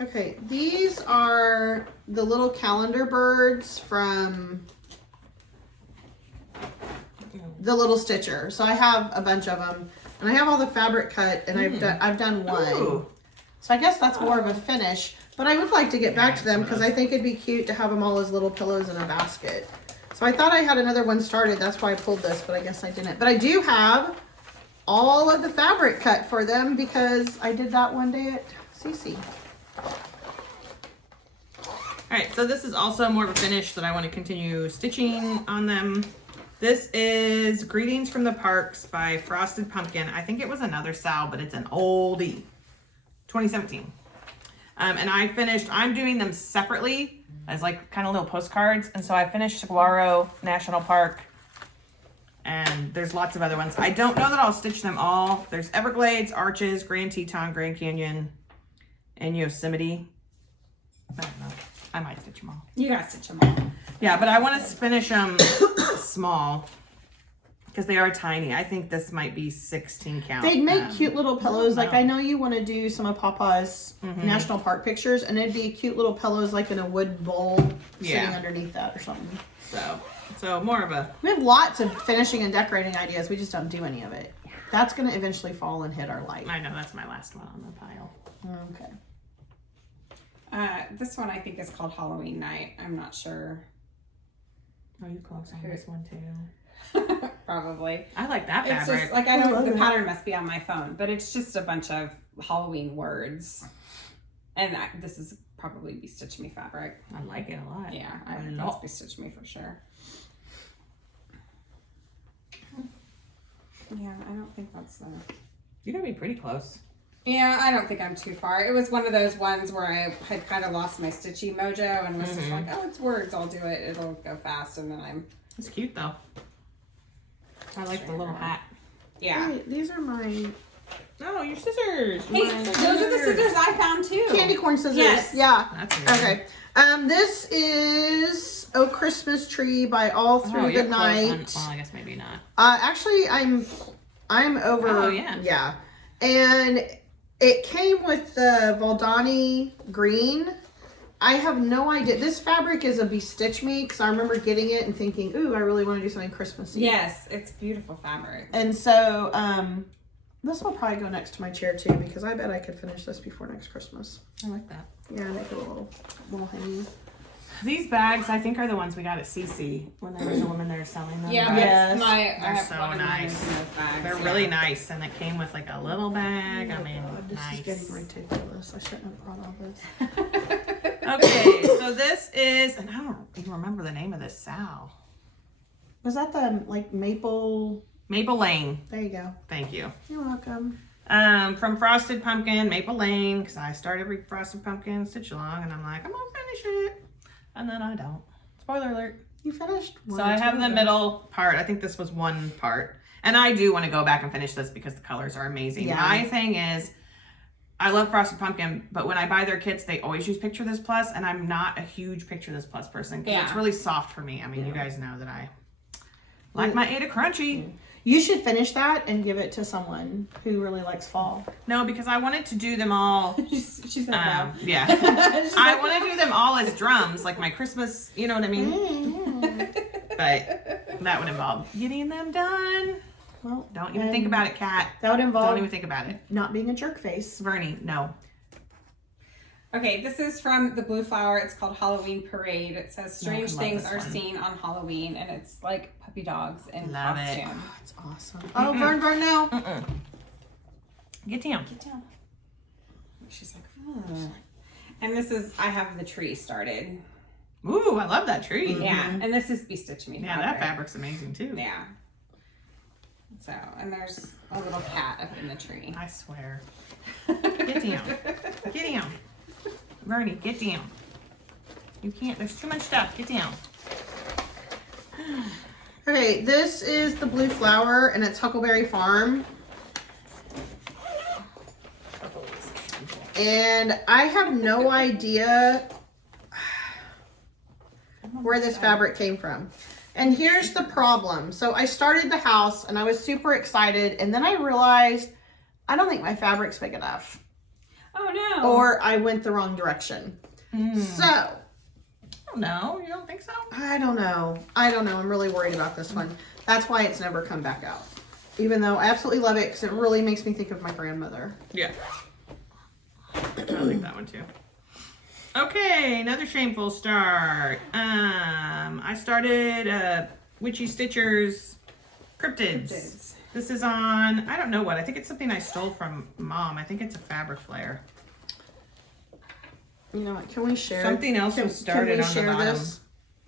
Okay, these are the little calendar birds from the Little Stitcher. So I have a bunch of them, and I have all the fabric cut, and I've done one. Ooh. So I guess that's more of a finish. But I would like to get back to them because I think it'd be cute to have them all as little pillows in a basket. So I thought I had another one started. That's why I pulled this, but I guess I didn't. But I do have all of the fabric cut for them because I did that one day at CC. All right, so this is also more of a finish that I want to continue stitching on them. This is Greetings from the Parks by Frosted Pumpkin. I think it was another Sal, but it's an oldie. 2017. And I'm doing them separately as like kind of little postcards. And so I finished Saguaro National Park. And there's lots of other ones. I don't know that I'll stitch them all. There's Everglades, Arches, Grand Teton, Grand Canyon, and Yosemite. I don't know. I might stitch them all. You gotta stitch them all. Yeah, but I want to finish them small because they are tiny. I think this might be 16 count. They'd make cute little pillows. Like no. I know you want to do some of Papa's national park pictures, and it'd be cute little pillows like in a wood bowl sitting underneath that or something. So more of a. We have lots of finishing and decorating ideas. We just don't do any of it. That's going to eventually fall and hit our light. I know that's my last one on the pile. Okay. This one I think is called Halloween Night. I'm not sure. Oh, you close on this one too. Probably. I like that It's fabric. just like I know the pattern must be on my phone, but it's just a bunch of Halloween words. And this is probably Be Stitch Me fabric. I like it a lot. Yeah, I that's love. Be Stitch Me for sure. Yeah, I don't think that's You're gonna be pretty close. Yeah, I don't think I'm too far. It was one of those ones where I had kind of lost my stitchy mojo and was just like, oh, it's words, I'll do it. It'll go fast, and then I'm. It's cute though. I like the little hat. Yeah. Hey, these are my Oh, your scissors. Hey, those are the scissors I found too. candy corn scissors. Yes. Yeah. That's weird. Okay. This is Oh Christmas Tree by All Through the you're close Night. well, I guess maybe not. Actually, I'm over. Oh, yeah. Yeah. And it came with the Valdani green. I have no idea. This fabric is a Bestitch Me because I remember getting it and thinking, ooh, I really want to do something Christmassy. Yes, it's beautiful fabric. And so this will probably go next to my chair too because I bet I could finish this before next Christmas. I like that. Yeah, make it a little hanging. These bags, I think, are the ones we got at CC when there was a woman there selling them. Yeah, but Yes. I They're have so one of mine nice. in those bags. They're really nice, and it came with like a little bag. I mean, This nice. is getting ridiculous. I shouldn't have brought all this. Okay, so this is, and I don't even remember the name of this sow. Was that the like maple? Maple Lane. There you go. Thank you. You're welcome. From Frosted Pumpkin, Maple Lane, because I start every Frosted Pumpkin stitch along, and I'm like, I'm gonna finish it, and then I don't. Spoiler alert. You finished? So I have the middle part. I think this was one part. And I do want to go back and finish this because the colors are amazing. Yeah. My thing is, I love Frosted Pumpkin, but when I buy their kits, they always use Picture This Plus, and I'm not a huge Picture This Plus person because it's really soft for me. I mean, you guys know that I like my Ada Crunchy. You should finish that and give it to someone who really likes fall. No, because I wanted to do them all. She's like, Yeah. I want to do them all as drums, like my Christmas, you know what I mean? But that would involve getting them done. Well, Don't even think about it, Kat. That would involve Don't even think about it. not being a jerk face. Vernie, no. Okay, this is from the Blue Flower. It's called Halloween Parade. It says strange love things this are one. seen on Halloween, and it's like puppy dogs in Love it. costume. That's awesome. Oh, Vern now. Get down. Get down. She's like, oh. And this is, I have the tree started. Ooh, I love that tree. Yeah, and this is Bestitch Me Yeah, that fabric's amazing too. Yeah. So, and there's a little cat up in the tree. I swear. Get down. Get down. Vernie, get down. You can't, there's too much stuff. Get down. Okay, this is the Blue Flower, and it's Huckleberry Farm. And I have no idea where this fabric came from. And here's the problem. So I started the house and I was super excited, and then I realized I don't think my fabric's big enough. Oh no. Or I went the wrong direction. So No, you don't think so? I don't know. I'm really worried about this one. That's why it's never come back out. Even though I absolutely love it because it really makes me think of my grandmother. Yeah. I like that one too. Okay, another shameful start. I started Witchy Stitchers Cryptids. This is on, I don't know what, I think it's something I stole from Mom. I think it's a fabric flare. You know what? Can we share? Something else was started on the bottom.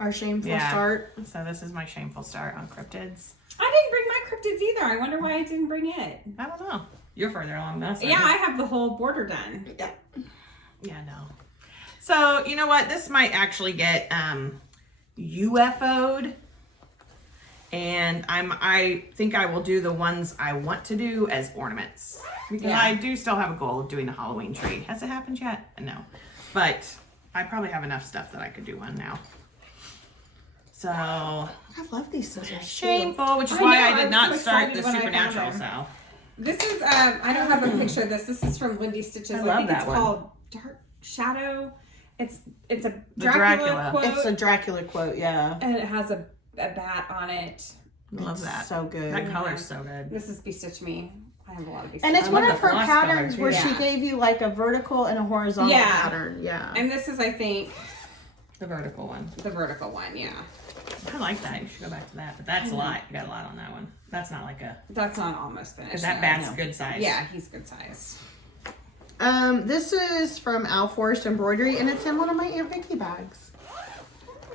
Our shameful Yeah. start. So this is my shameful start on Cryptids. I didn't bring my cryptids either. I wonder why I didn't bring it. I don't know. You're further along than us. Yeah, I have the whole border done. Yeah. Yeah, no. So, you know what? This might actually get UFO'd. And I think I will do the ones I want to do as ornaments. Because Yeah. I do still have a goal of doing a Halloween tree. Has it happened yet? No. But I probably have enough stuff that I could do one now. So, I love these scissors. too. shameful, which is I why know, I I did was not so start excited the when I found Supernatural them. cell. This is, I don't have a picture of this. This is from Lindy Stitches. I I love think that it's one. called Dark Shadow. It's a The Dracula, Dracula. quote, It's a Dracula quote, yeah. and it has a bat on it. Love It's that. So good. That color's so good. This is Bestitch Me. I have a lot of Bestitch. And it's I one love of the her floss patterns color, where too. she gave you like a vertical and a horizontal Yeah. pattern. Yeah. And this is, I think, The vertical one. the vertical one. Yeah, I like that. You should go back to that. But that's a lot. You got a lot on that one. That's not like a... that's not almost finished. Because that yet. bat's good size. Yeah, he's good size. This is from Al Forest Embroidery, and it's in one of my Aunt Vicky bags.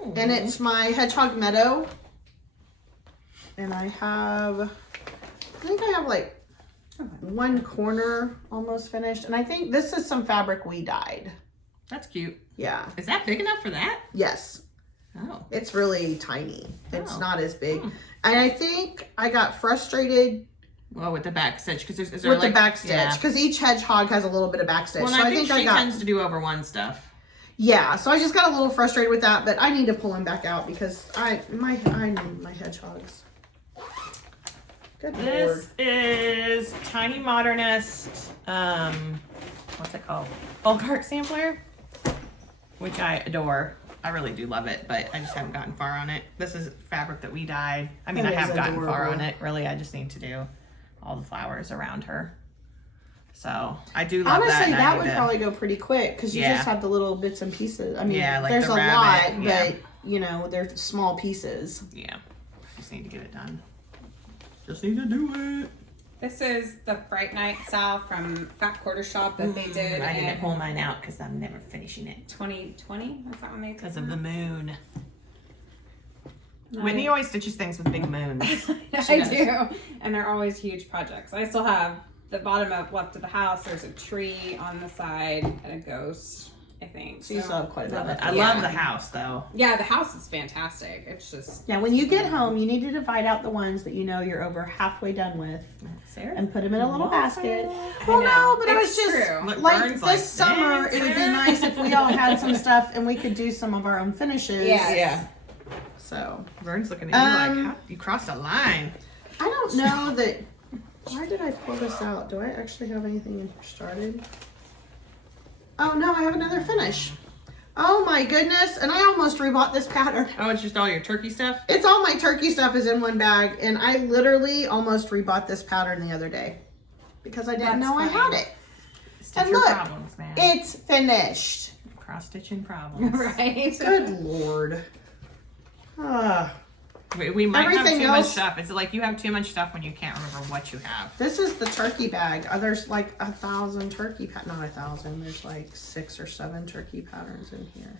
Ooh. And it's my Hedgehog Meadow. And I think I have like one corner almost finished. And I think this is some fabric we dyed. That's cute. Yeah. Is that big enough for that? Yes. Oh. It's really tiny. It's Oh. not as big. Hmm. And I think I got frustrated Well, with the back stitch. Because is there with like... the back stitch. Yeah. Because each hedgehog has a little bit of back stitch. Well, so I think she I got... tends to do over one stuff. Yeah, so I just got a little frustrated with that, but I need to pull him back out because I need my hedgehogs. Good Lord. This is Tiny Modernist, what's it called? Folk art sampler, which I adore. I really do love it, but I just haven't gotten far on it. This is fabric that we dyed. I mean, That I have is gotten far adorable. on it. Really, I just need to do all the flowers around her. So I do love that. Honestly, and I that need would to- probably go pretty quick because you Yeah. just have the little bits and pieces. I mean, Yeah, like there's the a rabbit, lot, yeah. but you know, they're small pieces. Yeah, just need to get it done. Just need to do it. This is the Bright Night Sal from Fat Quarter Shop that they did I didn't in pull mine out because I'm never finishing it 2020. Was that when they did because of the that? moon. No, Whitney always stitches things with big moons. I do, and they're always huge projects. I still have the bottom of left of the house. There's a tree on the side and a ghost, I think. So you still have quite a bit left. I love the house though. Yeah, the house is fantastic. It's just Yeah, when you get home, you need to divide out the ones that you know you're over halfway done with Sarah? and put them in a little basket. I Well, know. no, but it was It's just true. Look, like Vern's this like, summer. "Dang, It would be Sarah." nice if we all had some stuff and we could do some of our own finishes. Yes. Yeah. So Vern's looking at you like, how, you crossed a line. I don't know that. Why did I pull this out? Do I actually have anything in here started? Oh no, I have another finish. Oh my goodness! And I almost rebought this pattern. Oh, it's just all your turkey stuff? It's all my turkey stuff is in one bag, and I literally almost rebought this pattern the other day because I didn't That's know I funny. had it. Stitch And your look, problems, man. It's finished. Cross-stitching problems. right. Good Lord. Ah. We might have Everything too much else- stuff. It's like you have too much stuff when you can't remember what you have. This is the turkey bag. There's like 1,000 turkey not 1,000. There's like 6 or 7 turkey patterns in here.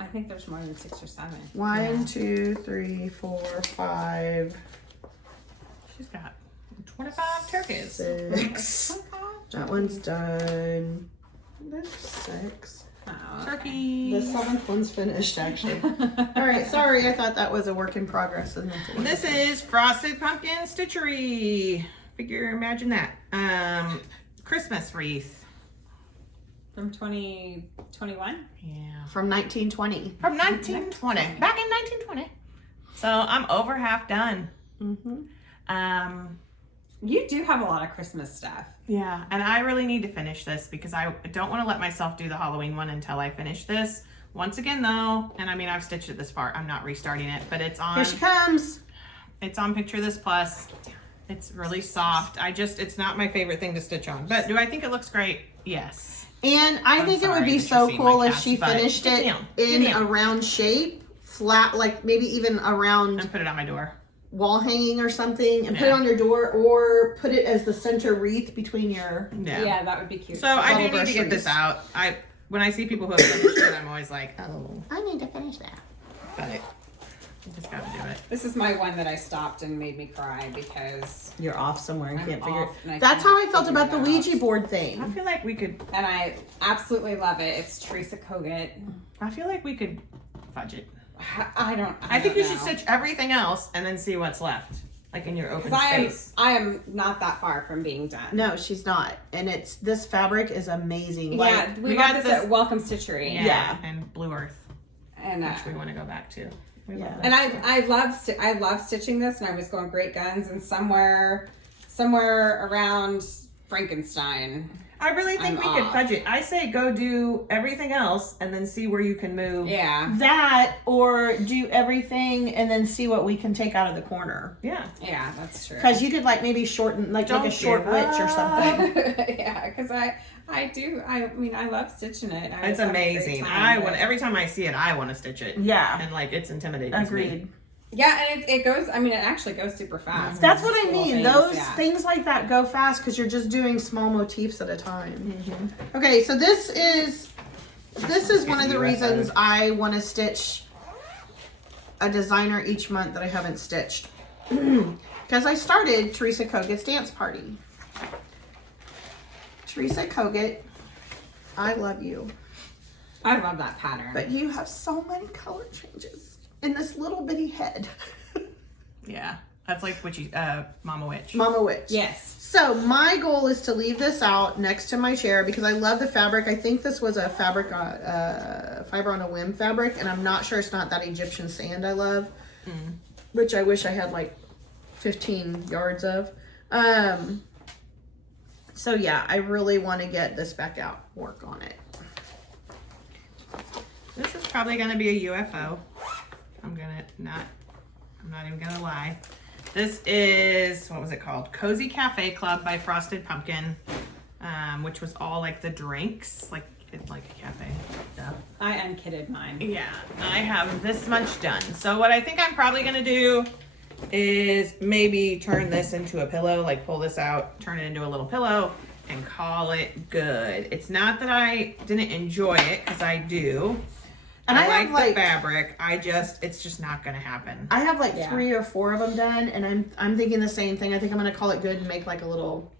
I think there's more than 6 or 7. 1, 2, 3, 4, 5, She's got 25 turkeys. 6. That one's done. There's 6. Oh, Turkey. The 7th one's finished actually. All right, sorry. I thought that was a work in progress. And that's a work This in is Frosted Pumpkin Stitchery. Imagine that. Christmas wreath. From 2021? Yeah. from 1920. From 1920. Back in 1920. So I'm over half done. Mm-hmm. You do have a lot of Christmas stuff. Yeah, and I really need to finish this because I don't want to let myself do the Halloween one until I finish this. Once again though, and I mean I've stitched it this far, I'm not restarting it, but it's on Here she comes. it's on Picture This Plus. It's really soft. It's not my favorite thing to stitch on. But do I think it looks great? Yes. And I I'm think it would sorry be that so you're seeing cool my if cat's she butt. finished Get it down. in Get a down. round shape, flat, like maybe even around And put it on my door. wall hanging or something, and put it Yeah. on your door, or put it as the center wreath between your. Yeah, that would be cute. So I do Little need to get this groceries. out. When I see people who have finished it, I'm always like, oh, I need to finish that. but I just gotta do it. This is my one that I stopped and made me cry because You're off somewhere and I'm can't figure it. off and I That's can't how I felt figure about the it out. Ouija board I thing. feel like we could. And I absolutely love it. It's Teresa Kogut. I feel like we could fudge it. I don't. I think don't you should know. stitch everything else and then see what's left, like in your open Because space. I am not that far from being done. No, she's not, and this fabric is amazing. Yeah, Like, we we got got this this- at Welcome Stitchery. Yeah, and Blue Earth, And which we want to go back to. We love Yeah. that. and I love stitching this, and I was going great guns, and somewhere around Frankenstein. I really think I'm we could off. fudge it. I say go do everything else and then see where you can move. Yeah, that, or do everything and then see what we can take out of the corner. Yeah. yeah, that's true. Because you could like maybe shorten, like make a Don't short give witch or up. something. Yeah, because I mean I love stitching it. I It's always have a great amazing. time, but- Every time I see it, I want to stitch it. Yeah, And like it's intimidating. to me. agreed. Yeah, and it goes. I mean, it actually goes super fast. That's what Just I little mean. things, Those yeah. things like that go fast because you're just doing small motifs at a time. Okay, so this is one of the reasons I want to stitch a designer each month that I haven't stitched. Because I started Teresa Kogut's dance party. Teresa Kogut, I love you. I love that pattern. But you have so many color changes in this little bitty head. Yeah. That's like witchy, Mama Witch. Mama Witch. Yes. So my goal is to leave this out next to my chair because I love the fabric. I think this was a fabric, fiber on a whim fabric, and I'm not sure it's not that Egyptian sand I love, which I wish I had like 15 yards of. So yeah, I really want to get this back out, work on it. This is probably gonna be a UFO. I'm not even gonna lie. This is, what was it called? Cozy Cafe Club by Frosted Pumpkin, which was all like the drinks, like it's like a cafe. Yeah. I unkitted mine. Yeah, I have this much done. So what I think I'm probably gonna do is maybe turn this into a pillow, like pull this out, turn it into a little pillow, and call it good. It's not that I didn't enjoy it, because I do. And I like the fabric. It's just not gonna happen. I have like 3 or 4 of them done, and I'm thinking the same thing. I think I'm gonna call it good and make like a little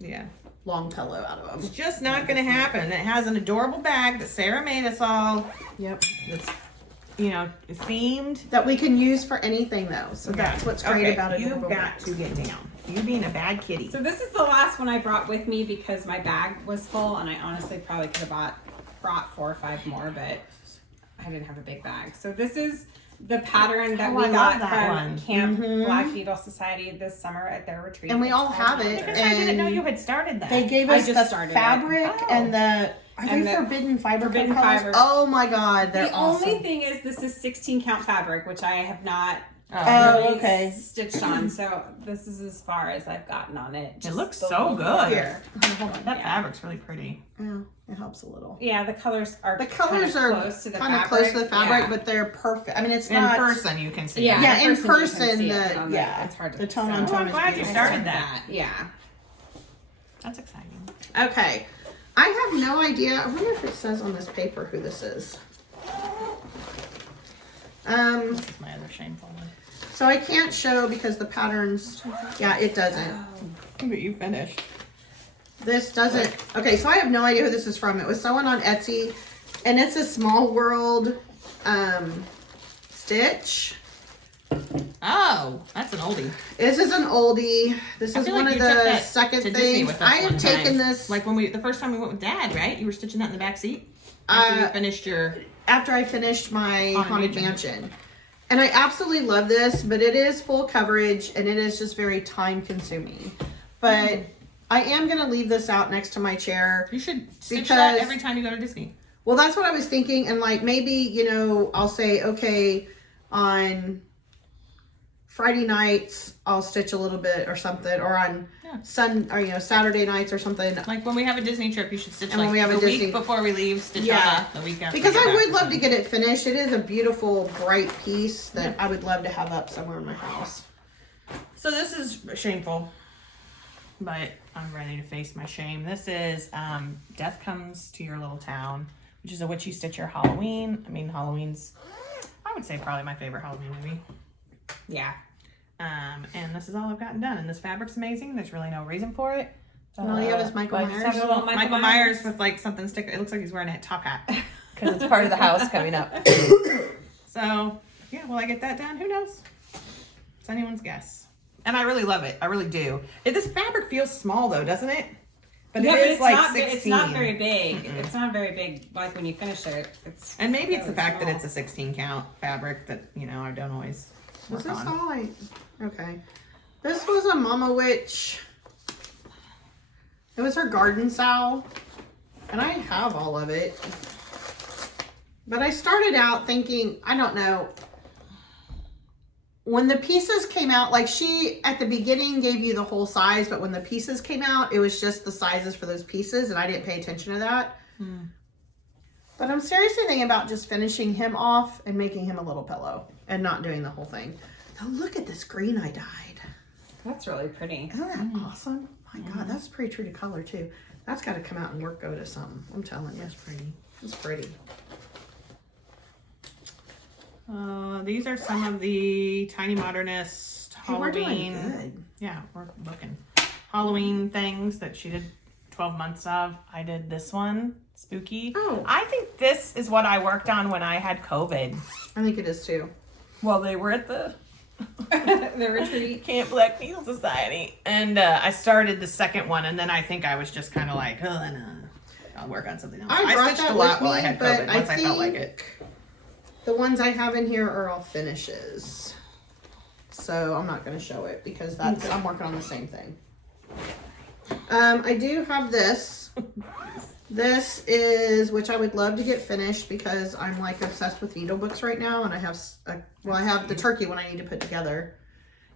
long pillow out of them. It's just not gonna happen. It has an adorable bag that Sarah made us all. Yep. That's, you know, themed. That we can use for anything though. So that's what's great about it. You've got to get down. You being a bad kitty. So this is the last one I brought with me because my bag was full, and I honestly probably could have brought 4 or 5 more, but I didn't have a big bag. So this is the pattern that we got from Camp Black Needle Society this summer at their retreat. And we all have it. Because I didn't know you had started that. They gave us the fabric and the forbidden fiber colors? Oh my God, they're awesome. The only thing is this is 16 count fabric, which I have not okay. stitched on. So this is as far as I've gotten on it. It looks so good. Here. Hold on. That fabric's really pretty. Yeah, it helps a little. Yeah, the colors are close to the fabric, but they're perfect. I mean, it's not in person you can see. Yeah, in person, it's hard to. The tone on tone. I'm glad you started that. Yeah, that's exciting. Okay, I have no idea. I wonder if it says on this paper who this is. This is my other shameful one. So I can't show because the patterns. Yeah, it doesn't. But you finished. This doesn't. Okay, so I have no idea who this is from. It was someone on Etsy, and it's a Small World stitch. Oh, that's an oldie. This is an oldie. This is one of the second things. I have taken this. Like when the first time we went with Dad, right? You were stitching that in the back seat after you finished your. After I finished my Haunted Mansion. And I absolutely love this, but it is full coverage and it is just very time consuming. But I am going to leave this out next to my chair. You should stitch that every time you go to Disney. Well, that's what I was thinking. And like maybe, you know, I'll say, okay, on Friday nights, I'll stitch a little bit or something, or on Saturday nights or something. Like when we have a Disney trip, you should stitch and when we have the week before we leave, stitch on the week after. Because I would love to get it finished. It is a beautiful, bright piece that I would love to have up somewhere in my house. So this is shameful, but I'm ready to face my shame. This is Death Comes to Your Little Town, which is a witchy stitcher Halloween. I mean, Halloween's, I would say, probably my favorite Halloween movie. Yeah. And this is all I've gotten done. And this fabric's amazing. There's really no reason for it. All you have is Michael Myers. Michael Myers with like something sticking. It looks like he's wearing a top hat. Because it's part of the house coming up. So, yeah, will I get that done? Who knows? It's anyone's guess. And I really love it. I really do. This fabric feels small though, doesn't it? But it is like 16. It's not very big. It's not very big. Like when you finish it, and maybe it's the fact that it's a 16 count fabric that, you know, I don't always work on. All like, okay. This was a Mama Witch. It was her garden sow. And I have all of it. But I started out thinking, I don't know. When the pieces came out, like she at the beginning gave you the whole size, but when the pieces came out, it was just the sizes for those pieces, and I didn't pay attention to that. But I'm seriously thinking about just finishing him off and making him a little pillow and not doing the whole thing. Now look at this green I dyed. That's really pretty. Isn't that awesome? My God, that's pretty true to color too. That's got to come out and go to something. I'm telling you, it's pretty. It's pretty. These are some of the Tiny Modernist Halloween. We're doing good. Yeah, we're looking. Halloween things that she did 12 months of. I did this one, Spooky. Oh. I think this is what I worked on when I had COVID. I think it is too. Well, they were at the The retreat. Camp Black Needle Society. And I started the second one, and then I think I was just kind of like, oh, no, I'll work on something else. I brought stitched that a lot with while I me, had but COVID, once I felt like it. The ones I have in here are all finishes. So I'm not going to show it because I'm working on the same thing. I do have this. This is, which I would love to get finished because I'm like obsessed with needle books right now, and I have, I have the turkey one I need to put together.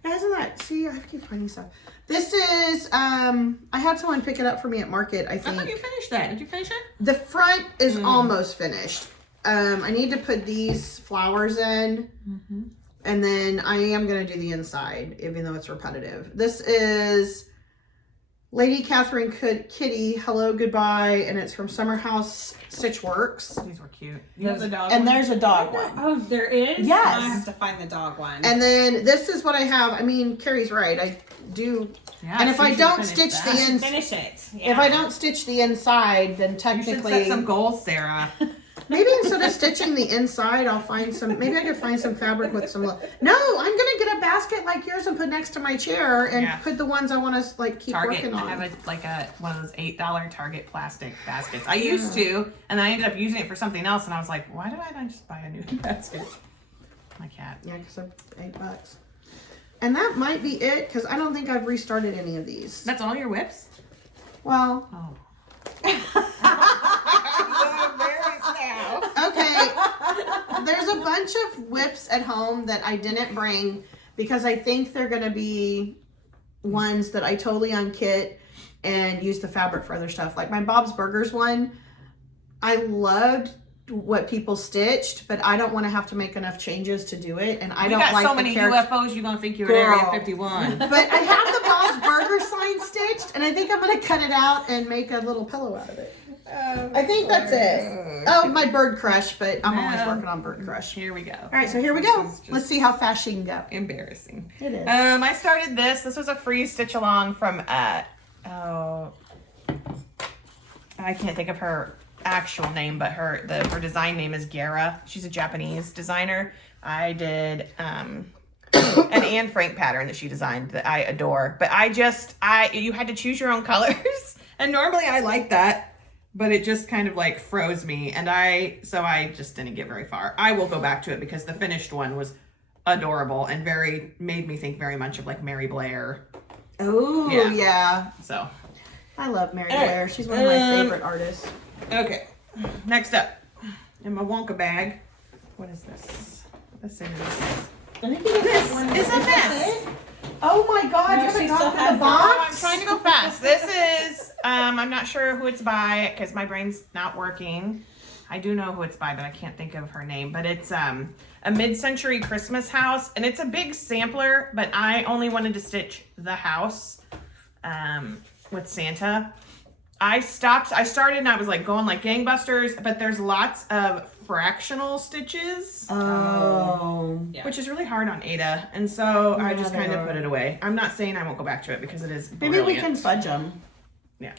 Yeah, isn't that, see, I keep finding stuff. This is, I had someone pick it up for me at market, I think. I thought you finished that. Did you finish it? The front is almost finished. I need to put these flowers in, and then I am going to do the inside, even though it's repetitive. This is Lady Catherine Kitty, Hello Goodbye, and it's from Summer House Stitch Works. These were cute. You have the dog And one? there's a dog one. Oh, there is? Yes. I have to find the dog one. And then this is what I have. I mean, Carrie's right. I do. Yeah, And if she I should don't finish stitch that. the ins, Finish it. if I don't stitch the inside, then You should technically, set some goals, Sarah. maybe instead of stitching the inside, I'll find some. Maybe I could find some fabric with some. No, I'm gonna get a basket like yours and put next to my chair and Yeah. put the ones I want to like keep Target. working on. I have one of those $8 Target plastic baskets. I used to, and then I ended up using it for something else, and I was like, why did I not just buy a new basket? My cat. Yeah, because I'm $8. And that might be it because I don't think I've restarted any of these. That's all your whips? Well, Oh. I'm so embarrassed now. okay. There's a bunch of whips at home that I didn't bring because I think they're going to be ones that I totally unkit and use the fabric for other stuff. Like my Bob's Burgers one, I loved what people stitched, but I don't want to have to make enough changes to do it, and I don't got like so the many character. UFOs, you're gonna think you're at Area Girl. 51. But I have the Bob's Burger sign stitched, and I think I'm going to cut it out and make a little pillow out of it. I think that's it. Oh, my Bird Crush, but I'm always Yeah. working on Bird Crush. Here we go. All right, so here we go. Let's see how fast she can go. Embarrassing. It is. I started this. This was a free stitch along from I can't think of her actual name, but her design name is Gara. She's a Japanese designer. I did an Anne Frank pattern that she designed that I adore. But you had to choose your own colors, and normally I like that, but it just kind of like froze me, and I just didn't get very far. I will go back to it because the finished one was adorable and made me think very much of like Mary Blair. Oh, yeah. So I love Mary All right. Blair. She's one of my favorite artists. okay, next up in my Wonka bag. What is this? This is I think this is a mess. Oh my God, you haven't gone through the box? I'm trying to go fast. This is I'm not sure who it's by because my brain's not working. I do know who it's by, but I can't think of her name. But it's a mid-century Christmas house, and it's a big sampler. But I only wanted to stitch the house with Santa. I started and I was like going like gangbusters, but there's lots of fractional stitches, Oh. Yeah. which is really hard on Ada, and so I Yeah, just they kind of are. put it away. I'm not saying I won't go back to it because it is Maybe we can brilliant. fudge them. Yeah.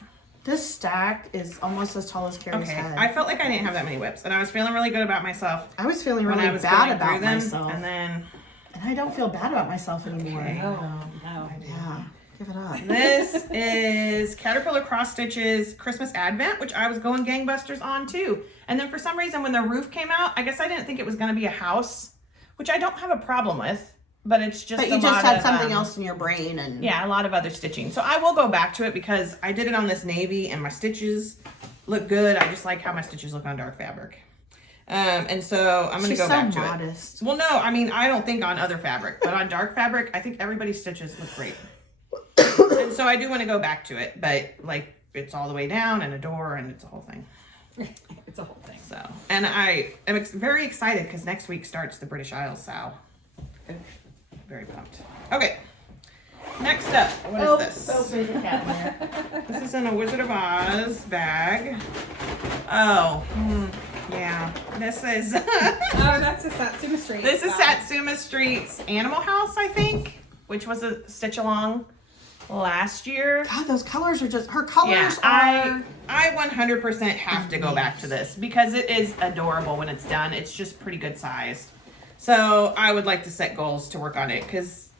This stack is almost as tall as Carrie's Okay, head. I felt like I didn't have that many whips, and I was feeling really good about myself I was feeling when really I was bad going about through them, myself. and then And I don't feel bad about myself anymore. Okay. No. Yeah. Give it up. this is Caterpillar Cross Stitches Christmas Advent, which I was going gangbusters on too. And then for some reason, when the roof came out, I guess I didn't think it was going to be a house, which I don't have a problem with, but it's just But you a just lot had of, something else in your brain, and Yeah, a lot of other stitching. So I will go back to it because I did it on this navy, and my stitches look good. I just like how my stitches look on dark fabric. And so I'm going to she's go so back to it. modest. Well, no, I mean, I don't think on other fabric, but on dark fabric, I think everybody's stitches look great. And so I do want to go back to it, but like it's all the way down and a door and it's a whole thing. It's a whole thing. So, and I am very excited because next week starts the British Isles sow. Very pumped. Okay. Next up, what is this? there's a cat in there. This is in a Wizard of Oz bag. Oh, yeah. This is Oh, that's a Satsuma Street. This is bag. Satsuma Street's Animal House, I think, which was a stitch along last year. God, those colors are just, her colors Yeah, are. I 100% have to go back to this because it is adorable when it's done. It's just pretty good size. So I would like to set goals to work on it because,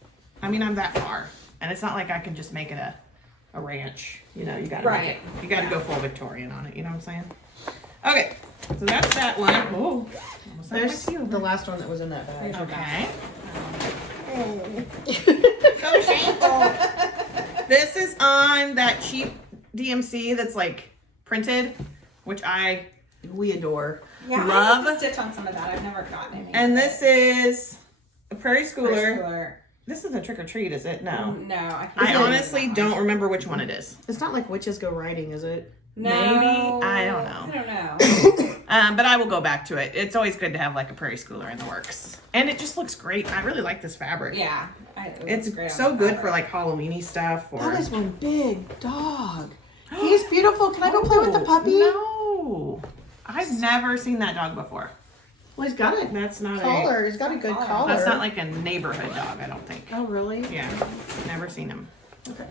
I mean, I'm that far. And it's not like I can just make it a ranch. You know, you gotta make it, you gotta go full Victorian on it. You know what I'm saying? Okay, so that's that one. Oh, almost had my There's tea over. the last one that was in that bag. Okay. So shameful. This is on that cheap DMC that's like printed, which We adore. Yeah, I Love. have to stitch on some of that. I've never gotten any. and this is a Prairie Schooler. Schooler. This isn't Trick or Treat, is it? No. No, I can't I remember honestly that one. don't remember which one it is. It's not like witches go riding, is it? No, Maybe? I don't know. I don't know. But I will go back to it. It's always good to have like a Prairie Schooler in the works. And it just looks great. I really like this fabric. Yeah, it It's looks great on so the good fabric. for like Halloweeny stuff. Or... That is one big dog. He's beautiful. Can I go play with the Oh, puppy? No. I've never seen that dog before. Well, he's got a That's not collar. He's got a good collar. collar. That's not like a neighborhood dog, I don't think. Oh, really? Yeah, never seen him. Okay.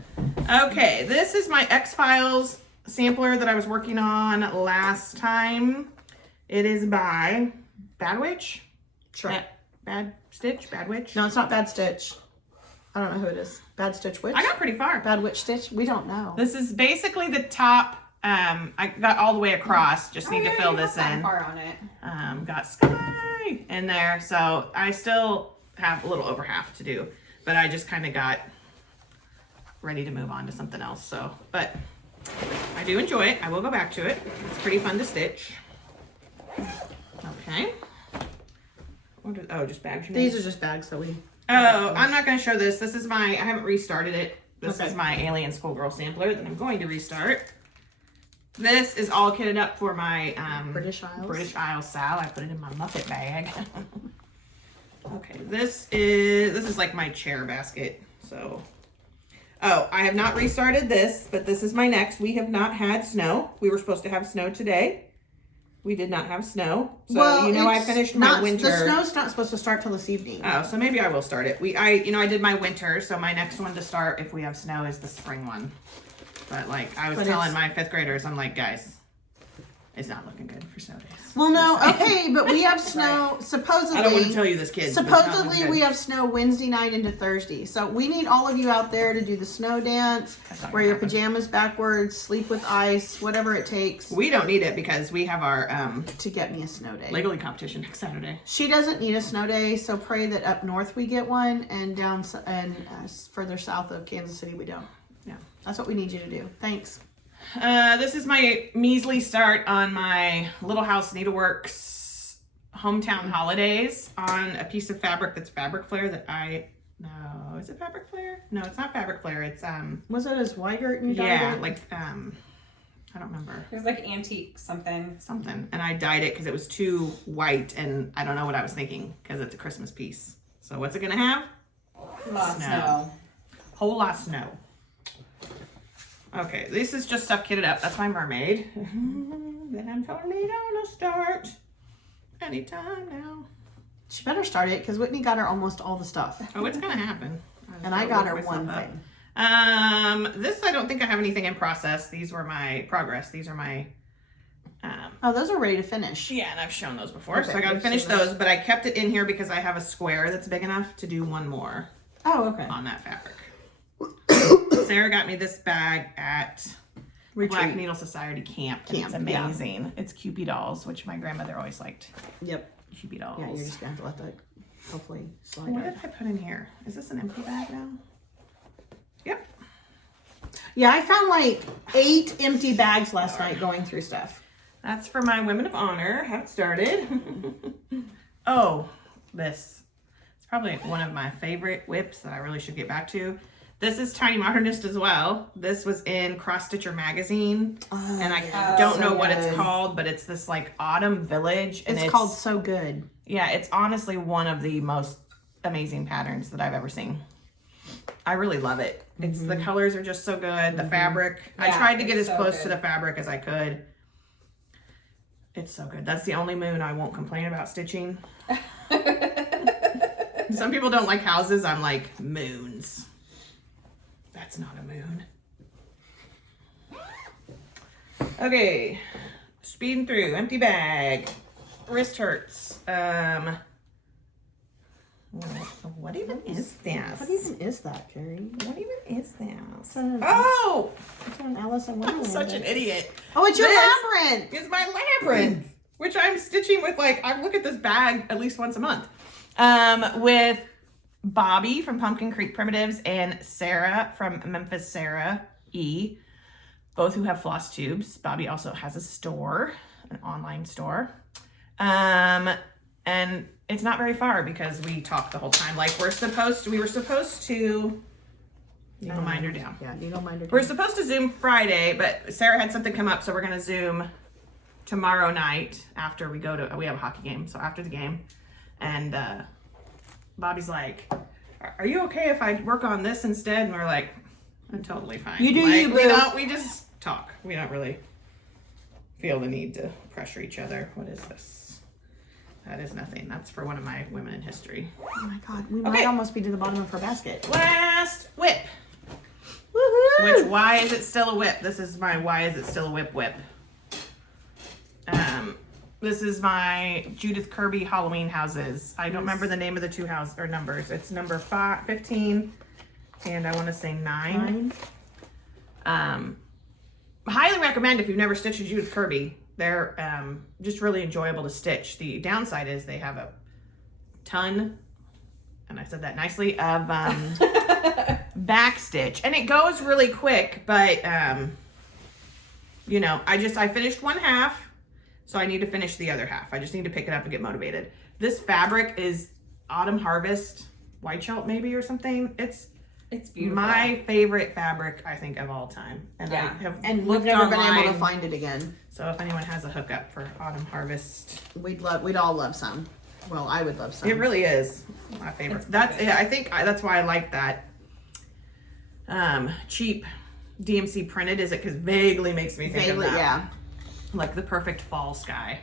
Okay, this is my X-Files sampler that I was working on last time. It is by Bad Witch? Sure. Bad Stitch? Bad Witch? No, it's not Bad Stitch. I don't know who it is. Bad Stitch Witch? I got pretty far. Bad Witch Stitch? We don't know. This is basically the top. I got all the way across. Just need Oh, to yeah, fill you this have that in. far on it. Got Sky in there, so I still have a little over half to do, but I just kind of got ready to move on to something else. So, but I do enjoy it. I will go back to it. It's pretty fun to stitch. Okay. Just bags. You made? These are just bags that we... Oh, I'm not going to show this. This is I haven't restarted it. This Okay. is my Alien Schoolgirl sampler that I'm going to restart. This is all kitted up for my British Isles. British Isles Sal. I put it in my Muppet bag. Okay, this is like my chair basket. So, oh, I have not restarted this, but this is my next. We have not had snow. We were supposed to have snow today. We did not have snow. So, I it's finished my not, winter. The snow's not supposed to start till this evening. Oh, so maybe I will start it. I did my winter, so my next one to start if we have snow is the spring one. But like I was But telling it's- my 5th graders, I'm like, guys, it's not looking good for snow days. Well, no, okay, but we have snow, supposedly. I don't want to tell you this, kids. but it's not Supposedly looking we good. have snow Wednesday night into Thursday. So we need all of you out there to do the snow dance, That's not wear gonna your happen. pajamas backwards, sleep with ice, whatever it takes We don't need it because we have our to get me a snow day. legally competition next Saturday. She doesn't need a snow day, so pray that up north we get one, and further south of Kansas City we don't. Yeah. That's what we need you to do. Thanks. This is my measly start on my Little House Needleworks hometown holidays on a piece of fabric that's Fabric Flare no, is it Fabric Flare? No, it's not Fabric Flare. It's Was it as Weigert and yeah, dyed it? like I don't remember. It was like antique something. Something, and I dyed it because it was too white, and I don't know what I was thinking because it's a Christmas piece. So what's it gonna have? Lots Snow. snow. Whole lot of snow. Okay, this is just stuff kitted up. That's my mermaid. Then I'm tornado to start anytime now. She better start it because Whitney got her almost all the stuff, Oh, it's gonna happen. and I got her one myself up. thing. This I don't think I have anything in process. These were my progress. These are my Oh, those are ready to finish. yeah, and I've shown those before, so Okay, I gotta we've finish seen those. those. But I kept it in here because I have a square that's big enough to do one more Oh, okay. on that fabric. Sarah got me this bag at Black Retreat. Needle Society camp. And Camp, it's yeah. amazing. It's Cupid dolls, which my grandmother always liked. Yep. Cupid dolls. Yeah, you're just gonna have to let that hopefully slide What out. did I put in here? Is this an empty bag now? Yep. Yeah, I found like 8 empty bags last night going through stuff. That's for my Women of Honor. Have it started. Oh, this. It's probably one of my favorite whips that I really should get back to. This is Tiny Modernist as well. This was in Cross Stitcher magazine. And I don't know what it's called, but it's this like autumn village. And It's called So Good. yeah, it's honestly one of the most amazing patterns that I've ever seen. I really love it. It's the colors are just so good. The fabric. I Yeah, tried to get it's as so close to good. the fabric as I could. It's so good. That's the only moon I won't complain about stitching. Some people don't like houses. I'm like, moons. That's not a moon. Okay. Speeding through. Empty bag. Wrist hurts. What even is this? What even is that, Carrie? What even is this? an- Oh, It's an Alice in I'm Wonderland. such an idiot. Oh, it's your This labyrinth. is my labyrinth, which I'm stitching with, like, I look at this bag at least once a month. With Bobby from Pumpkin Creek Primitives and Sarah from Memphis Sarah E, both who have Flosstubes. Bobby also has a store, an online store. And it's not very far because we talk the whole time. Like we were supposed to needle minder down. Yeah, needle minder down. We're supposed to Zoom Friday, but Sarah had something come up, so we're gonna Zoom tomorrow night after we have a hockey game, so after the game. And Bobby's like, are you okay if I work on this instead? And we're like, I'm totally fine. You do like, you, boo. we just talk. We don't really feel the need to pressure each other. What is this? That is nothing. That's for one of my women in history. Oh my God, we might almost be to the bottom of her basket. Last whip. Woohoo! Which, why is it still a whip? This is my why is it still a whip. This is my Judith Kirby Halloween houses. I don't remember the name of the two house or numbers. It's number 15 and I want to say 9. Highly recommend if you've never stitched a Judith Kirby. They're just really enjoyable to stitch. The downside is they have a ton, and I said that nicely, of back stitch, and it goes really quick. But you know, I finished one half, so I need to finish the other half. I just need to pick it up and get motivated. This fabric is Autumn Harvest White Shelp maybe or something. It's beautiful. my favorite fabric, I think, of all time. And Yeah. I have And we've looked never been able to online. find it again. So if anyone has a hookup for Autumn Harvest, We'd all love some. Well, I would love some. it really is my favorite. It's That's perfect. I think that's why I like that. Cheap DMC printed is it because vaguely makes me think Vaguely, of that. yeah. Like the perfect fall sky.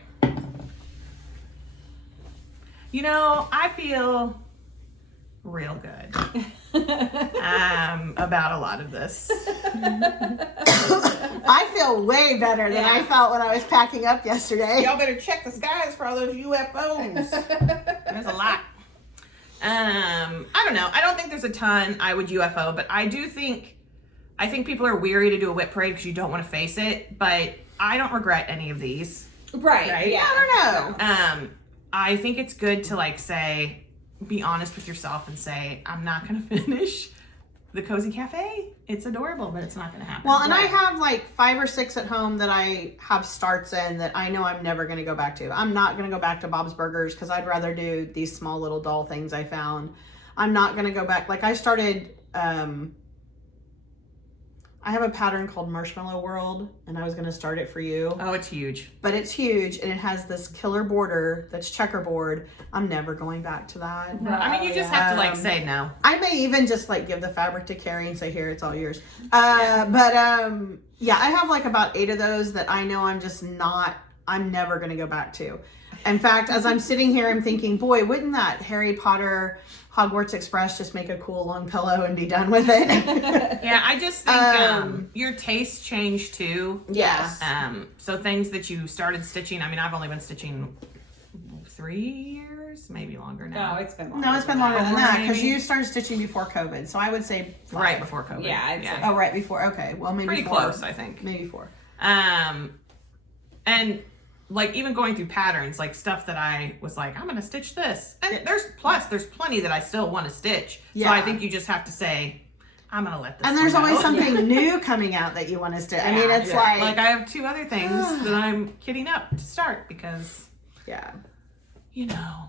You know, I feel real good about a lot of this. I feel way better than I felt when I was packing up yesterday. Y'all better check the skies for all those UFOs. There's a lot. I don't know. I don't think there's a ton I would UFO, but I think people are weary to do a WIP parade because you don't want to face it, but I don't regret any of these. Right. Yeah. I don't know. I think it's good to like say, be honest with yourself and say, I'm not going to finish the Cozy Cafe. It's adorable, but it's not going to happen. Well, and I have like 5 or 6 at home that I have starts in that I know I'm never going to go back to. I'm not going to go back to Bob's Burgers because I'd rather do these small little doll things I found. I'm not going to go back. Like I started, I have a pattern called Marshmallow World and I was going to start it for you. Oh, it's huge. But it's huge and it has this killer border that's checkerboard. I'm never going back to that. I mean, you just have to like say no. I may even just like give the fabric to Carrie and say, here, it's all yours. Yeah, I have like about 8 of those that I know I'm never going to go back to. In fact, as I'm sitting here, I'm thinking, boy, wouldn't that Harry Potter Hogwarts Express just make a cool long pillow and be done with it? Yeah, I just think your tastes change too. Yes. So things that you started stitching, I mean, I've only been stitching 3 years, maybe longer now. No, it's been longer. No, it's been longer than that because maybe? you started stitching before COVID. So I would say 5. Right before COVID. Yeah, I'd say. Oh, right before. Okay. Well, maybe Pretty 4. close, I think. Maybe 4. And like even going through patterns, like stuff that I was like, I'm gonna stitch this. And there's plenty that I still want to stitch. So Yeah. I think you just have to say, I'm gonna let this. And there's one always go. something new coming out that you want to stitch. I mean, it's like I have 2 other things that I'm kitting up to start because you know,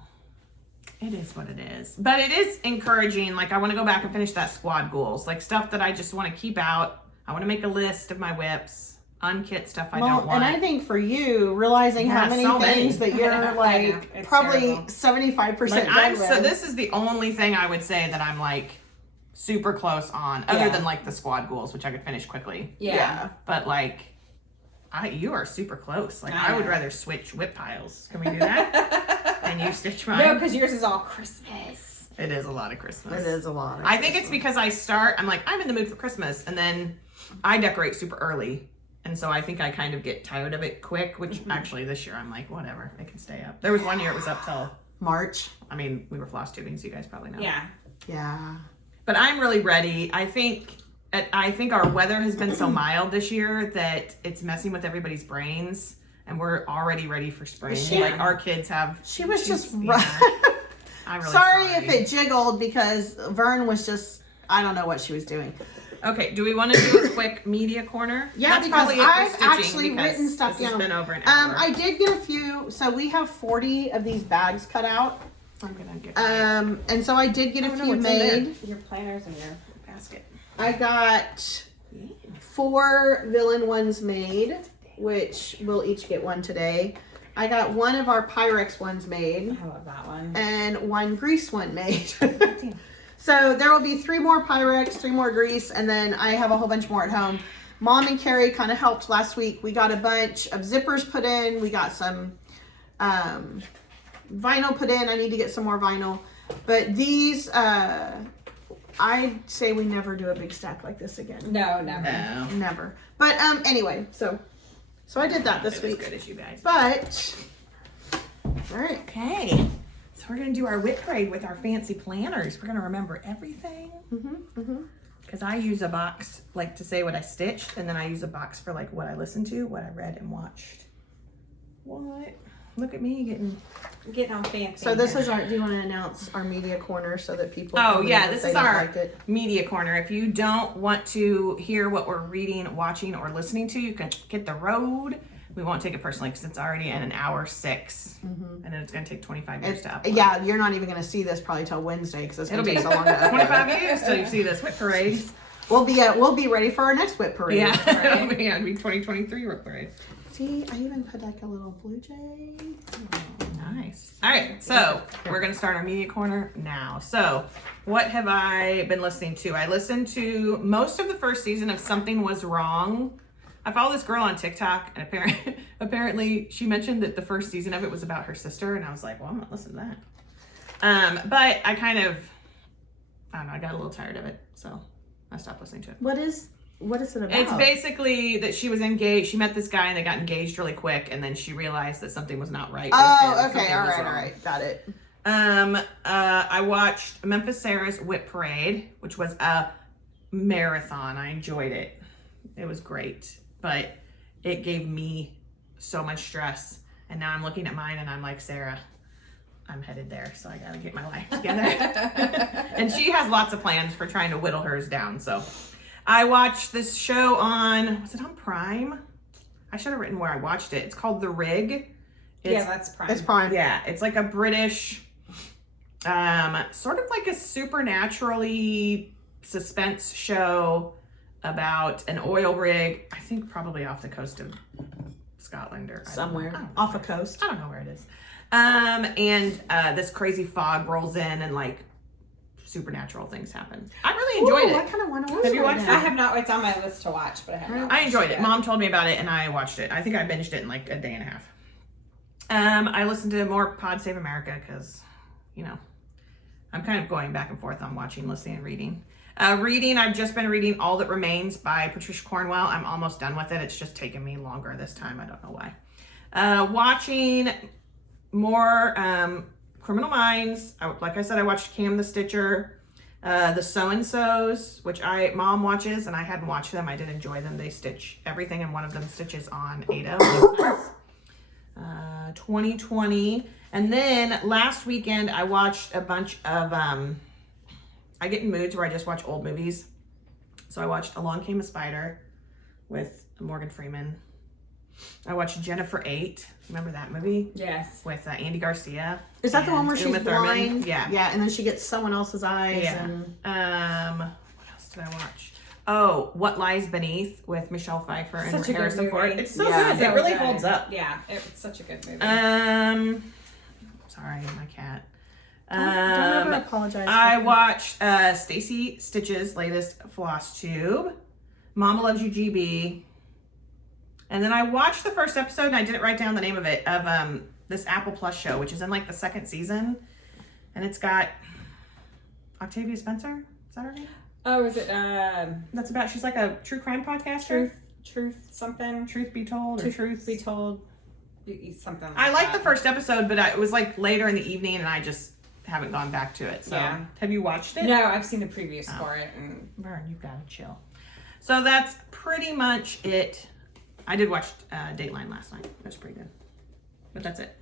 it is what it is. But it is encouraging. Like I want to go back and finish that squad goals, like stuff that I just want to keep out. I want to make a list of my whips. Unkit stuff I don't want. And I think for you, realizing how many so many. things that you're I know. like It's probably terrible. 75% Like, done with. so this is the only thing I would say that I'm like super close on, other than like the squad goals, which I could finish quickly. Yeah. But like, you are super close. Like I would know. rather switch whip piles. Can we do that? And you stitch mine. No, because yours is all Christmas. It is a lot of Christmas. It is a lot. I think it's because I'm like, I'm in the mood for Christmas, and then I decorate super early. And so I think I kind of get tired of it quick, which actually this year I'm like, whatever, it can stay up. There was one year it was up till March. I mean, we were floss tubing, so you guys probably know. Yeah. Yeah. But I'm really ready. I think our weather has been so mild this year that it's messing with everybody's brains, and we're already ready for spring. Yeah. Like our kids have. She was just yeah. I'm really sorry if it jiggled because Vern was just, I don't know what she was doing. Okay, do we want to do a quick media corner? Yeah, That's because probably it for I've stitching actually because written stuff this down. has been over an hour. I did get a few, so we have 40 of these bags cut out. I'm gonna get And so I did get a few made. Your planners and your basket. I got 4 villain ones made, which we'll each get one today. I got one of our Pyrex ones made. I love that one. And 1 grease one made. So there will be 3 more Pyrex, 3 more grease, and then I have a whole bunch more at home. Mom and Carrie kind of helped last week. We got a bunch of zippers put in. We got some vinyl put in. I need to get some more vinyl. But these, I'd say we never do a big stack like this again. No, never. No. Never. But anyway, so I did that this As week. good as you guys. But, all right. Okay. So we're gonna do our WIP Parade with our fancy planners. We're gonna remember everything. Because I use a box like to say what I stitched, and then I use a box for like what I listened to, what I read and watched. What? Look at me Getting all fancy. So this is our, do you want to announce our media corner so that people Oh can yeah, leave if this they is don't our like it? media corner. If you don't want to hear what we're reading, watching, or listening to, you can hit the road. We won't take it personally because it's already in an hour 6, and then it's gonna take 25 years to upload. Yeah, you're not even going to see this probably till Wednesday because it's going It'll to be take so long to upload. 25 years till you see this WIP Parade. We'll be ready for our next WIP Parade. Yeah, Right. yeah, it'll be 2023 WIP Parade. See, I even put like a little blue jay. Nice. All right, so we're gonna start our media corner now. So, what have I been listening to? I listened to most of the first season of Something Was Wrong. I follow this girl on TikTok, and apparently she mentioned that the first season of it was about her sister, and I was like, well, I'm not listening to that. But I kind of, I don't know, I got a little tired of it, so I stopped listening to it. What is it about? It's basically that she was engaged. She met this guy and they got engaged really quick, and then she realized that something was not right. with him. Oh, okay, Something all was right, wrong. got it. I watched Memphis Sarah's WIP Parade, which was a marathon. I enjoyed it. It was great, but it gave me so much stress. And now I'm looking at mine and I'm like, Sarah, I'm headed there, so I gotta get my life together. And she has lots of plans for trying to whittle hers down. So I watched this show on, was it on Prime? I should have written where I watched it. It's called The Rig. Yeah, that's Prime. It's Prime. Yeah, it's like a British, sort of like a supernaturally suspense show about an oil rig. I think probably off the coast of Scotland or I don't know. Somewhere off a coast. I don't know where it is. And this crazy fog rolls in and like supernatural things happen. I really enjoyed Ooh, I it. kind of want to watch Have you right watched now. I have not. It's on my list to watch, but I have not. I enjoyed watched it. Mom told me about it and I watched it. I think I binged it in like a day and a half. I listened to more Pod Save America because, you know, I'm kind of going back and forth on watching, listening, and reading. Reading, I've just been reading All That Remains by Patricia Cornwell. I'm almost done with it. It's just taken me longer this time. I don't know why. Watching more Criminal Minds. Like I said, I watched Cam the Stitcher. The So-and-Sos, which Mom watches, and I hadn't watched them. I did enjoy them. They stitch everything, and one of them stitches on Ada. 2020. And then last weekend, I watched a bunch of, I get in moods where I just watch old movies. So I watched Along Came a Spider with Morgan Freeman. I watched Jennifer 8. Remember that movie? Yes. With Andy Garcia. Is that the one where and she's Uma Thurman. blind? Yeah. Yeah, and then she gets someone else's eyes. Yeah. And What else did I watch? Oh, What Lies Beneath with Michelle Pfeiffer and Such a good Harrison Ford. movie. It's so Yeah. good. It So really good. holds up. Yeah, it's such a good movie. Sorry, my cat. don't ever apologize. I for watched Stacy Stitch's latest Flosstube, Mama Loves You GB, and then I watched the first episode and I didn't write down the name of it of this Apple Plus show, which is in like the second season, and it's got Octavia Spencer. Is that her name? Oh, is it That's about. She's like a true crime podcaster. Truth something? Truth Be Told or Truth Be told. something like I liked that. the first episode, but it was like later in the evening, and I just haven't gone back to it. So, Yeah. Have you watched it? No, I've seen the previews for it. And Vern, you've got to chill. So that's pretty much it. I did watch Dateline last night. That was pretty good. But that's it.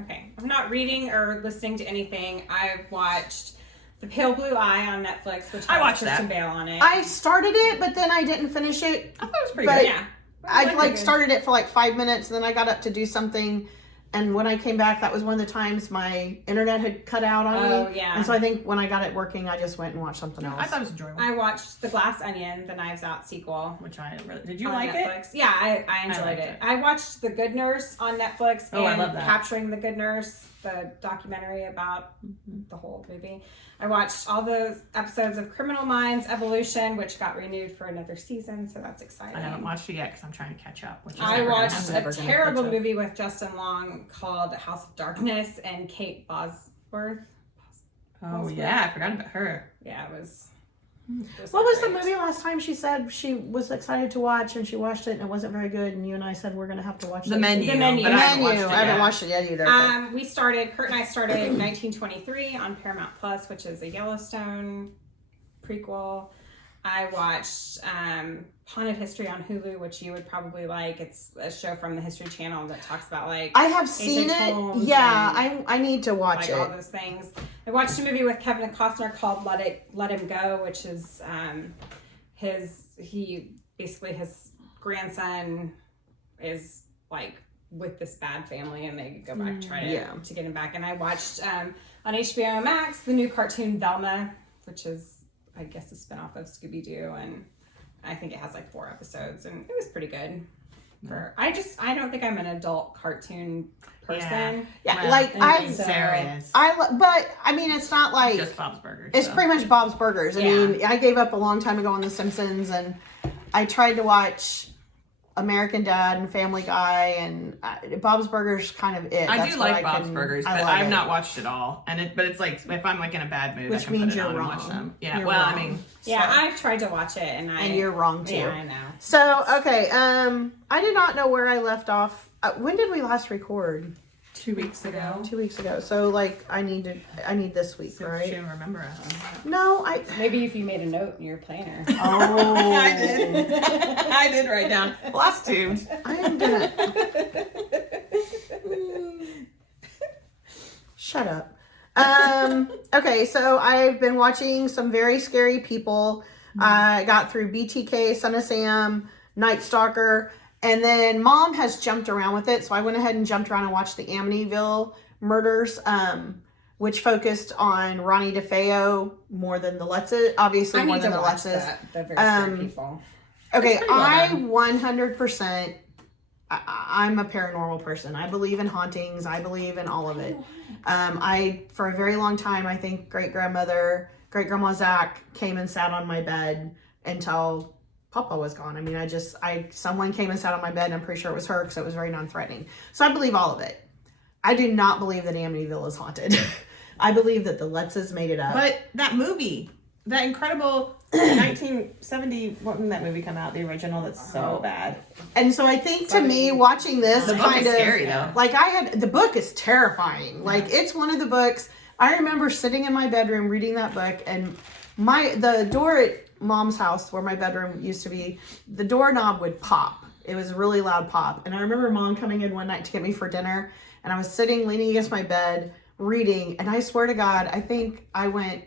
okay, I'm not reading or listening to anything. I've watched The Pale Blue Eye on Netflix, which I has watched Kristen that. Bale on it. I started it, but then I didn't finish it. I thought it was pretty But- good. yeah. I liked like it. started it for like 5 minutes, and then I got up to do something. And when I came back, that was one of the times my internet had cut out on me. Oh, yeah. And so I think when I got it working, I just went and watched something else. I thought it was enjoyable. I watched The Glass Onion, the Knives Out sequel. Which I really, did you on like it? Netflix. Yeah, I enjoyed liked it. it. I watched The Good Nurse on Netflix Oh, I and love that. Capturing the Good Nurse, the documentary about the whole movie. I watched all the episodes of Criminal Minds Evolution, which got renewed for another season, so that's exciting. I haven't watched it yet because I'm trying to catch up. Which is I never gonna watched happen. never a gonna terrible catch up. movie with Justin Long called House of Darkness and Kate Bosworth. Oh yeah, I forgot about her. Yeah, it was. What was the great. movie last time she said she was excited to watch, and she watched it and it wasn't very good, and you and I said we're going to have to watch The it. Menu. The Menu. But I haven't watched Menu. it I haven't yet. watched it yet either. Kurt and I started 1923 on Paramount Plus, which is a Yellowstone prequel. I watched Haunted History on Hulu, which you would probably like. It's a show from the History Channel that talks about like I have seen ancient it. homes Yeah, and, I need to watch like all it. those things. I watched a movie with Kevin Costner called Let Him Go, which is his grandson is like with this bad family, and they go back to try to get him back. And I watched on HBO Max the new cartoon Velma, which is I guess a spinoff of Scooby Doo, and I think it has like 4 episodes, and it was pretty good. I don't think I'm an adult cartoon person. Yeah, Well, like I I, think Sarah is. but I mean, it's not like Just Bob's Burgers. it's so. pretty much Bob's Burgers. I mean, I gave up a long time ago on The Simpsons, and I tried to watch American Dad and Family Guy, and Bob's Burgers kind of it. I That's do what like Bob's Burgers, I but love I've it. not watched it all. But it's like if I'm like in a bad mood, Which I can means put it you're on and wrong. watch them. Yeah, You're well, wrong. I mean, Yeah, So- I've tried to watch it, and you're wrong too. Yeah, I know. So okay, I did not know where I left off. When did we last record? 2 weeks ago. 2 weeks ago. So like I need this week, She right? didn't remember us. No, I. Maybe if you made a note in your planner. Oh, I did. I did write down Flosstube. I am gonna shut up. Okay, so I've been watching some very scary people. I got through BTK, Son of Sam, Night Stalker, and then Mom has jumped around with it. So I went ahead and jumped around and watched the Amityville murders, which focused on Ronnie DeFeo more than the Lutzes, obviously I more need than to the watch Lutzes. that. The very scary people. Okay, It's pretty well I done. 100%. I'm a paranormal person. I believe in hauntings. I believe in all of it. I for a very long time, I think great grandma Zach came and sat on my bed until Papa was gone. I mean, someone came and sat on my bed, and I'm pretty sure it was her because it was very non-threatening. So I believe all of it. I do not believe that Amityville is haunted. I believe that the Lutzes made it up. But that movie, that incredible 1970, what when that movie come out? The original that's so bad. And so I think to me, watching this The book kind is of scary though. like the book is terrifying. Like it's one of the books I remember sitting in my bedroom reading that book, and the door at Mom's house where my bedroom used to be, the doorknob would pop. It was a really loud pop. And I remember Mom coming in one night to get me for dinner, and I was sitting leaning against my bed reading, and I swear to God, I think I went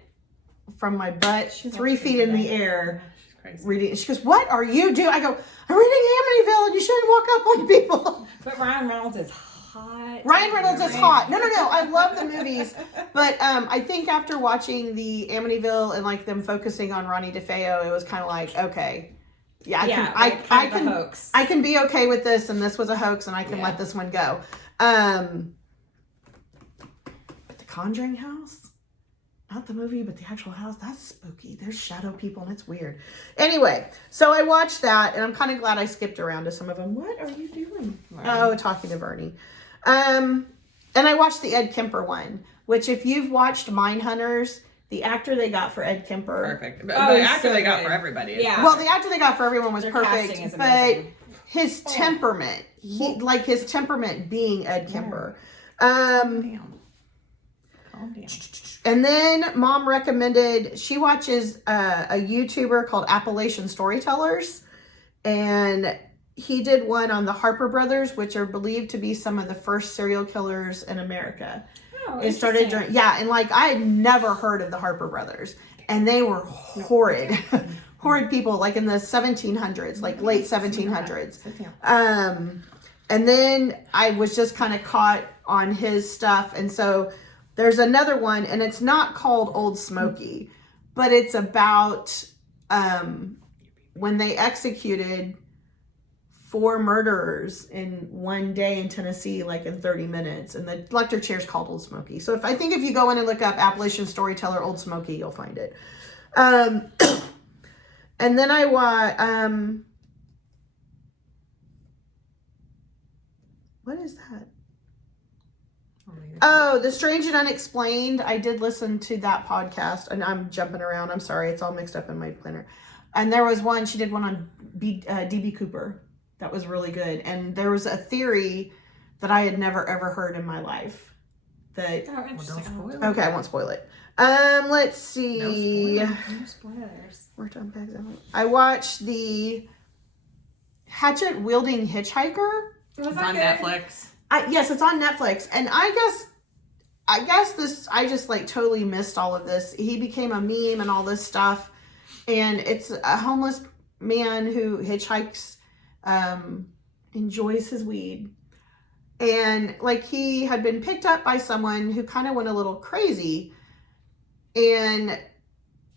from my butt 3 feet in the air She's crazy. reading. She goes, "What are you doing?" I go, "I'm reading Amityville, and you shouldn't walk up on people." But Ryan Reynolds is hot. Ryan Reynolds is hot. No. I love the movies, but I think after watching the Amityville and like them focusing on Ronnie DeFeo, it was kind of like, okay, yeah, I can be okay with this, and this was a hoax, and I can let this one go. But the Conjuring house. Not the movie, but the actual house. That's spooky. There's shadow people and it's weird. Anyway, so I watched that and I'm kind of glad I skipped around to some of them. What are you doing? Oh, talking to Bernie. And I watched the Ed Kemper one, which if you've watched Mindhunters, the actor they got for Ed Kemper. Perfect. But Oh, the he's actor so they got good. for everybody. is Yeah. Well, the actor they got for everyone was Their perfect, casting is but amazing. his temperament. Like his temperament being Ed Kemper. Damn. Calm down. And then Mom recommended, she watches a YouTuber called Appalachian Storytellers. And he did one on the Harper brothers, which are believed to be some of the first serial killers in America. Oh, It started during, and like I had never heard of the Harper brothers. And they were horrid. Horrid people, like in the 1700s, like late 1700s. And then I was just kind of caught on his stuff. And so there's another one, and it's not called Old Smoky, but it's about when they executed 4 murderers in one day in Tennessee, like in 30 minutes. And the lecture chair is called Old Smoky. So if you go in and look up Appalachian Storyteller Old Smoky, you'll find it. And then I watch, what is that? Oh, The Strange and Unexplained. I did listen to that podcast, and I'm jumping around. I'm sorry. It's all mixed up in my planner. And there was one, she did one on D.B. Cooper. That was really good. And there was a theory that I had never, ever heard in my life. That, okay, I won't spoil it. Let's see. No spoilers. Worked on bags. I watched the Hatchet Wielding Hitchhiker. It's on Netflix. Yes, it's on Netflix. And I guess this, I just like totally missed all of this. He became a meme and all this stuff. And it's a homeless man who hitchhikes, enjoys his weed. And like he had been picked up by someone who kind of went a little crazy and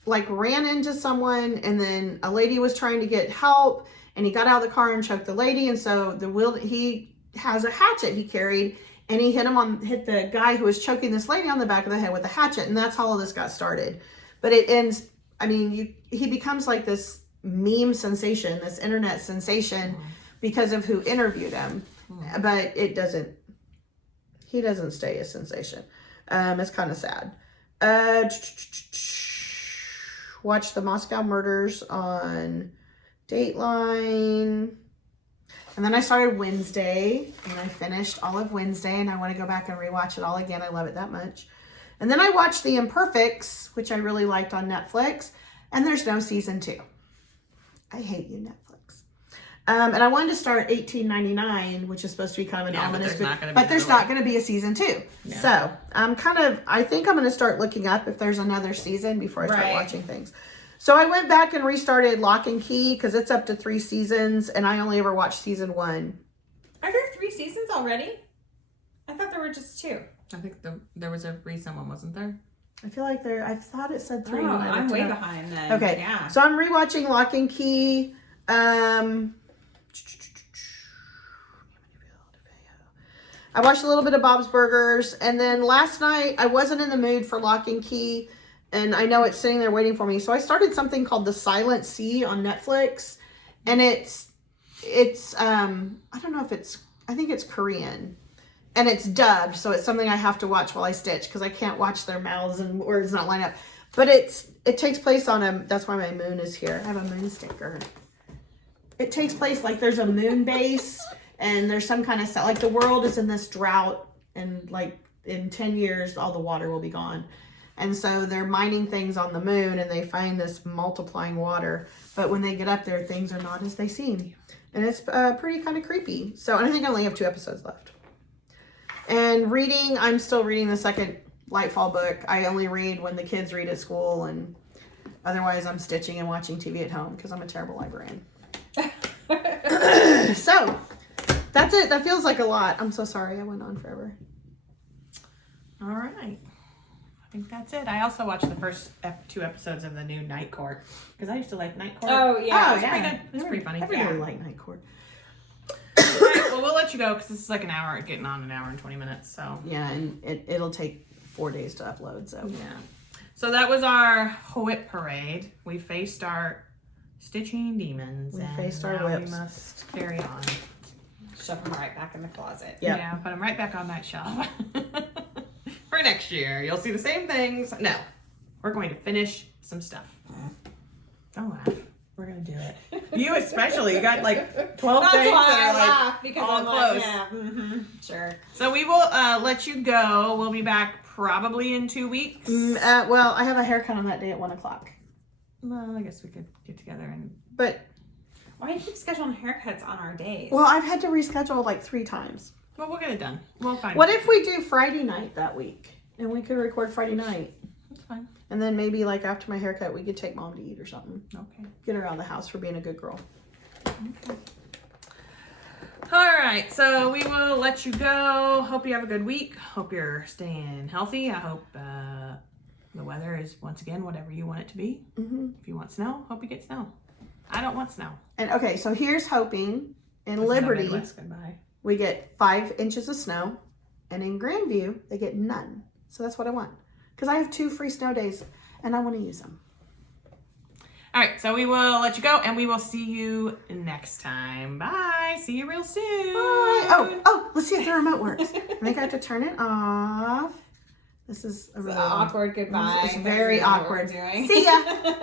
like ran into someone, and then a lady was trying to get help, and he got out of the car and choked the lady. And so he has a hatchet he carried, and he hit the guy who was choking this lady on the back of the head with a hatchet. And that's how all this got started. But it ends, he becomes like this meme sensation, this internet sensation because of who interviewed him. But he doesn't stay a sensation. It's kind of sad. Watch the Moscow Murders on Dateline. And then I started Wednesday, and I finished all of Wednesday, and I want to go back and rewatch it all again. I love it that much. And then I watched The Imperfects, which I really liked on Netflix, and there's no season 2. I hate you, Netflix. And I wanted to start 1899, which is supposed to be kind of an ominous, but there's not going to be a season 2. Yeah. So I think I'm going to start looking up if there's another season before I start watching things. So I went back and restarted Lock and Key because it's up to 3 seasons, and I only ever watched season 1. Are there 3 seasons already? I thought there were just 2. I think there was a recent one, wasn't there? I feel like I thought it said 3. Oh, I'm way behind then. Okay. Yeah. So I'm rewatching Lock and Key. I watched a little bit of Bob's Burgers, and then last night I wasn't in the mood for Lock and Key, and I know it's sitting there waiting for me. So I started something called The Silent Sea on Netflix, and it's I don't know if I think it's Korean, and it's dubbed, so it's something I have to watch while I stitch because I can't watch their mouths and words not line up. But it takes place on that's why my moon is here. I have a moon sticker. It takes place like there's a moon base. And there's some kind of like the world is in this drought, and like in 10 years, all the water will be gone. And so they're mining things on the moon, and they find this multiplying water. But when they get up there, things are not as they seem. And it's pretty kind of creepy. So and I think I only have 2 episodes left. And reading, I'm still reading the second Lightfall book. I only read when the kids read at school, and otherwise I'm stitching and watching TV at home because I'm a terrible librarian. So that's it. That feels like a lot. I'm so sorry. I went on forever. All right. I think that's it. I also watched the first 2 episodes of the new Night Court because I used to like Night Court. Oh, yeah. It's pretty good. It's pretty funny. I really like Night Court. All right, well, we'll let you go because this is like an hour, getting on an hour and 20 minutes. So yeah, and it'll take 4 days to upload. So yeah. So that was our WIP Parade. We faced our stitching demons. We faced our whips. We must carry on. Shove them right back in the closet. Yep. Yeah, put them right back on that shelf. For next year, you'll see the same things. No, we're going to finish some stuff. Don't laugh. We're going to do it. You especially. You got like 12 That's days why that I are like laugh because all I'm close. like, yeah, sure. So we will let you go. We'll be back probably in 2 weeks. Well, I have a haircut on that day at 1 o'clock. Well, I guess we could get together and. But Why do you keep scheduling haircuts on our days? well, I've had to reschedule like 3 times. Well, we'll get it done. We'll find. What if we do Friday night that week and we could record Friday night? That's fine. And then maybe like after my haircut, we could take mom to eat or something. Okay. Get her out of the house for being a good girl. Okay. All right, so we will let you go. Hope you have a good week. Hope you're staying healthy. I hope the weather is once again whatever you want it to be. Mm-hmm. If you want snow, hope you get snow. I don't want snow. And okay, so here's hoping in This is our Liberty Midwest goodbye. we get 5 inches of snow, and in Grandview they get none. So that's what I want because I have 2 free snow days and I want to use them. All right, so we will let you go, and we will see you next time. Bye. See you real soon. Bye. Oh, let's see if the remote works. I think I have to turn it off. This is a It's really an awkward goodbye. It's very That's what awkward. we're doing. See ya.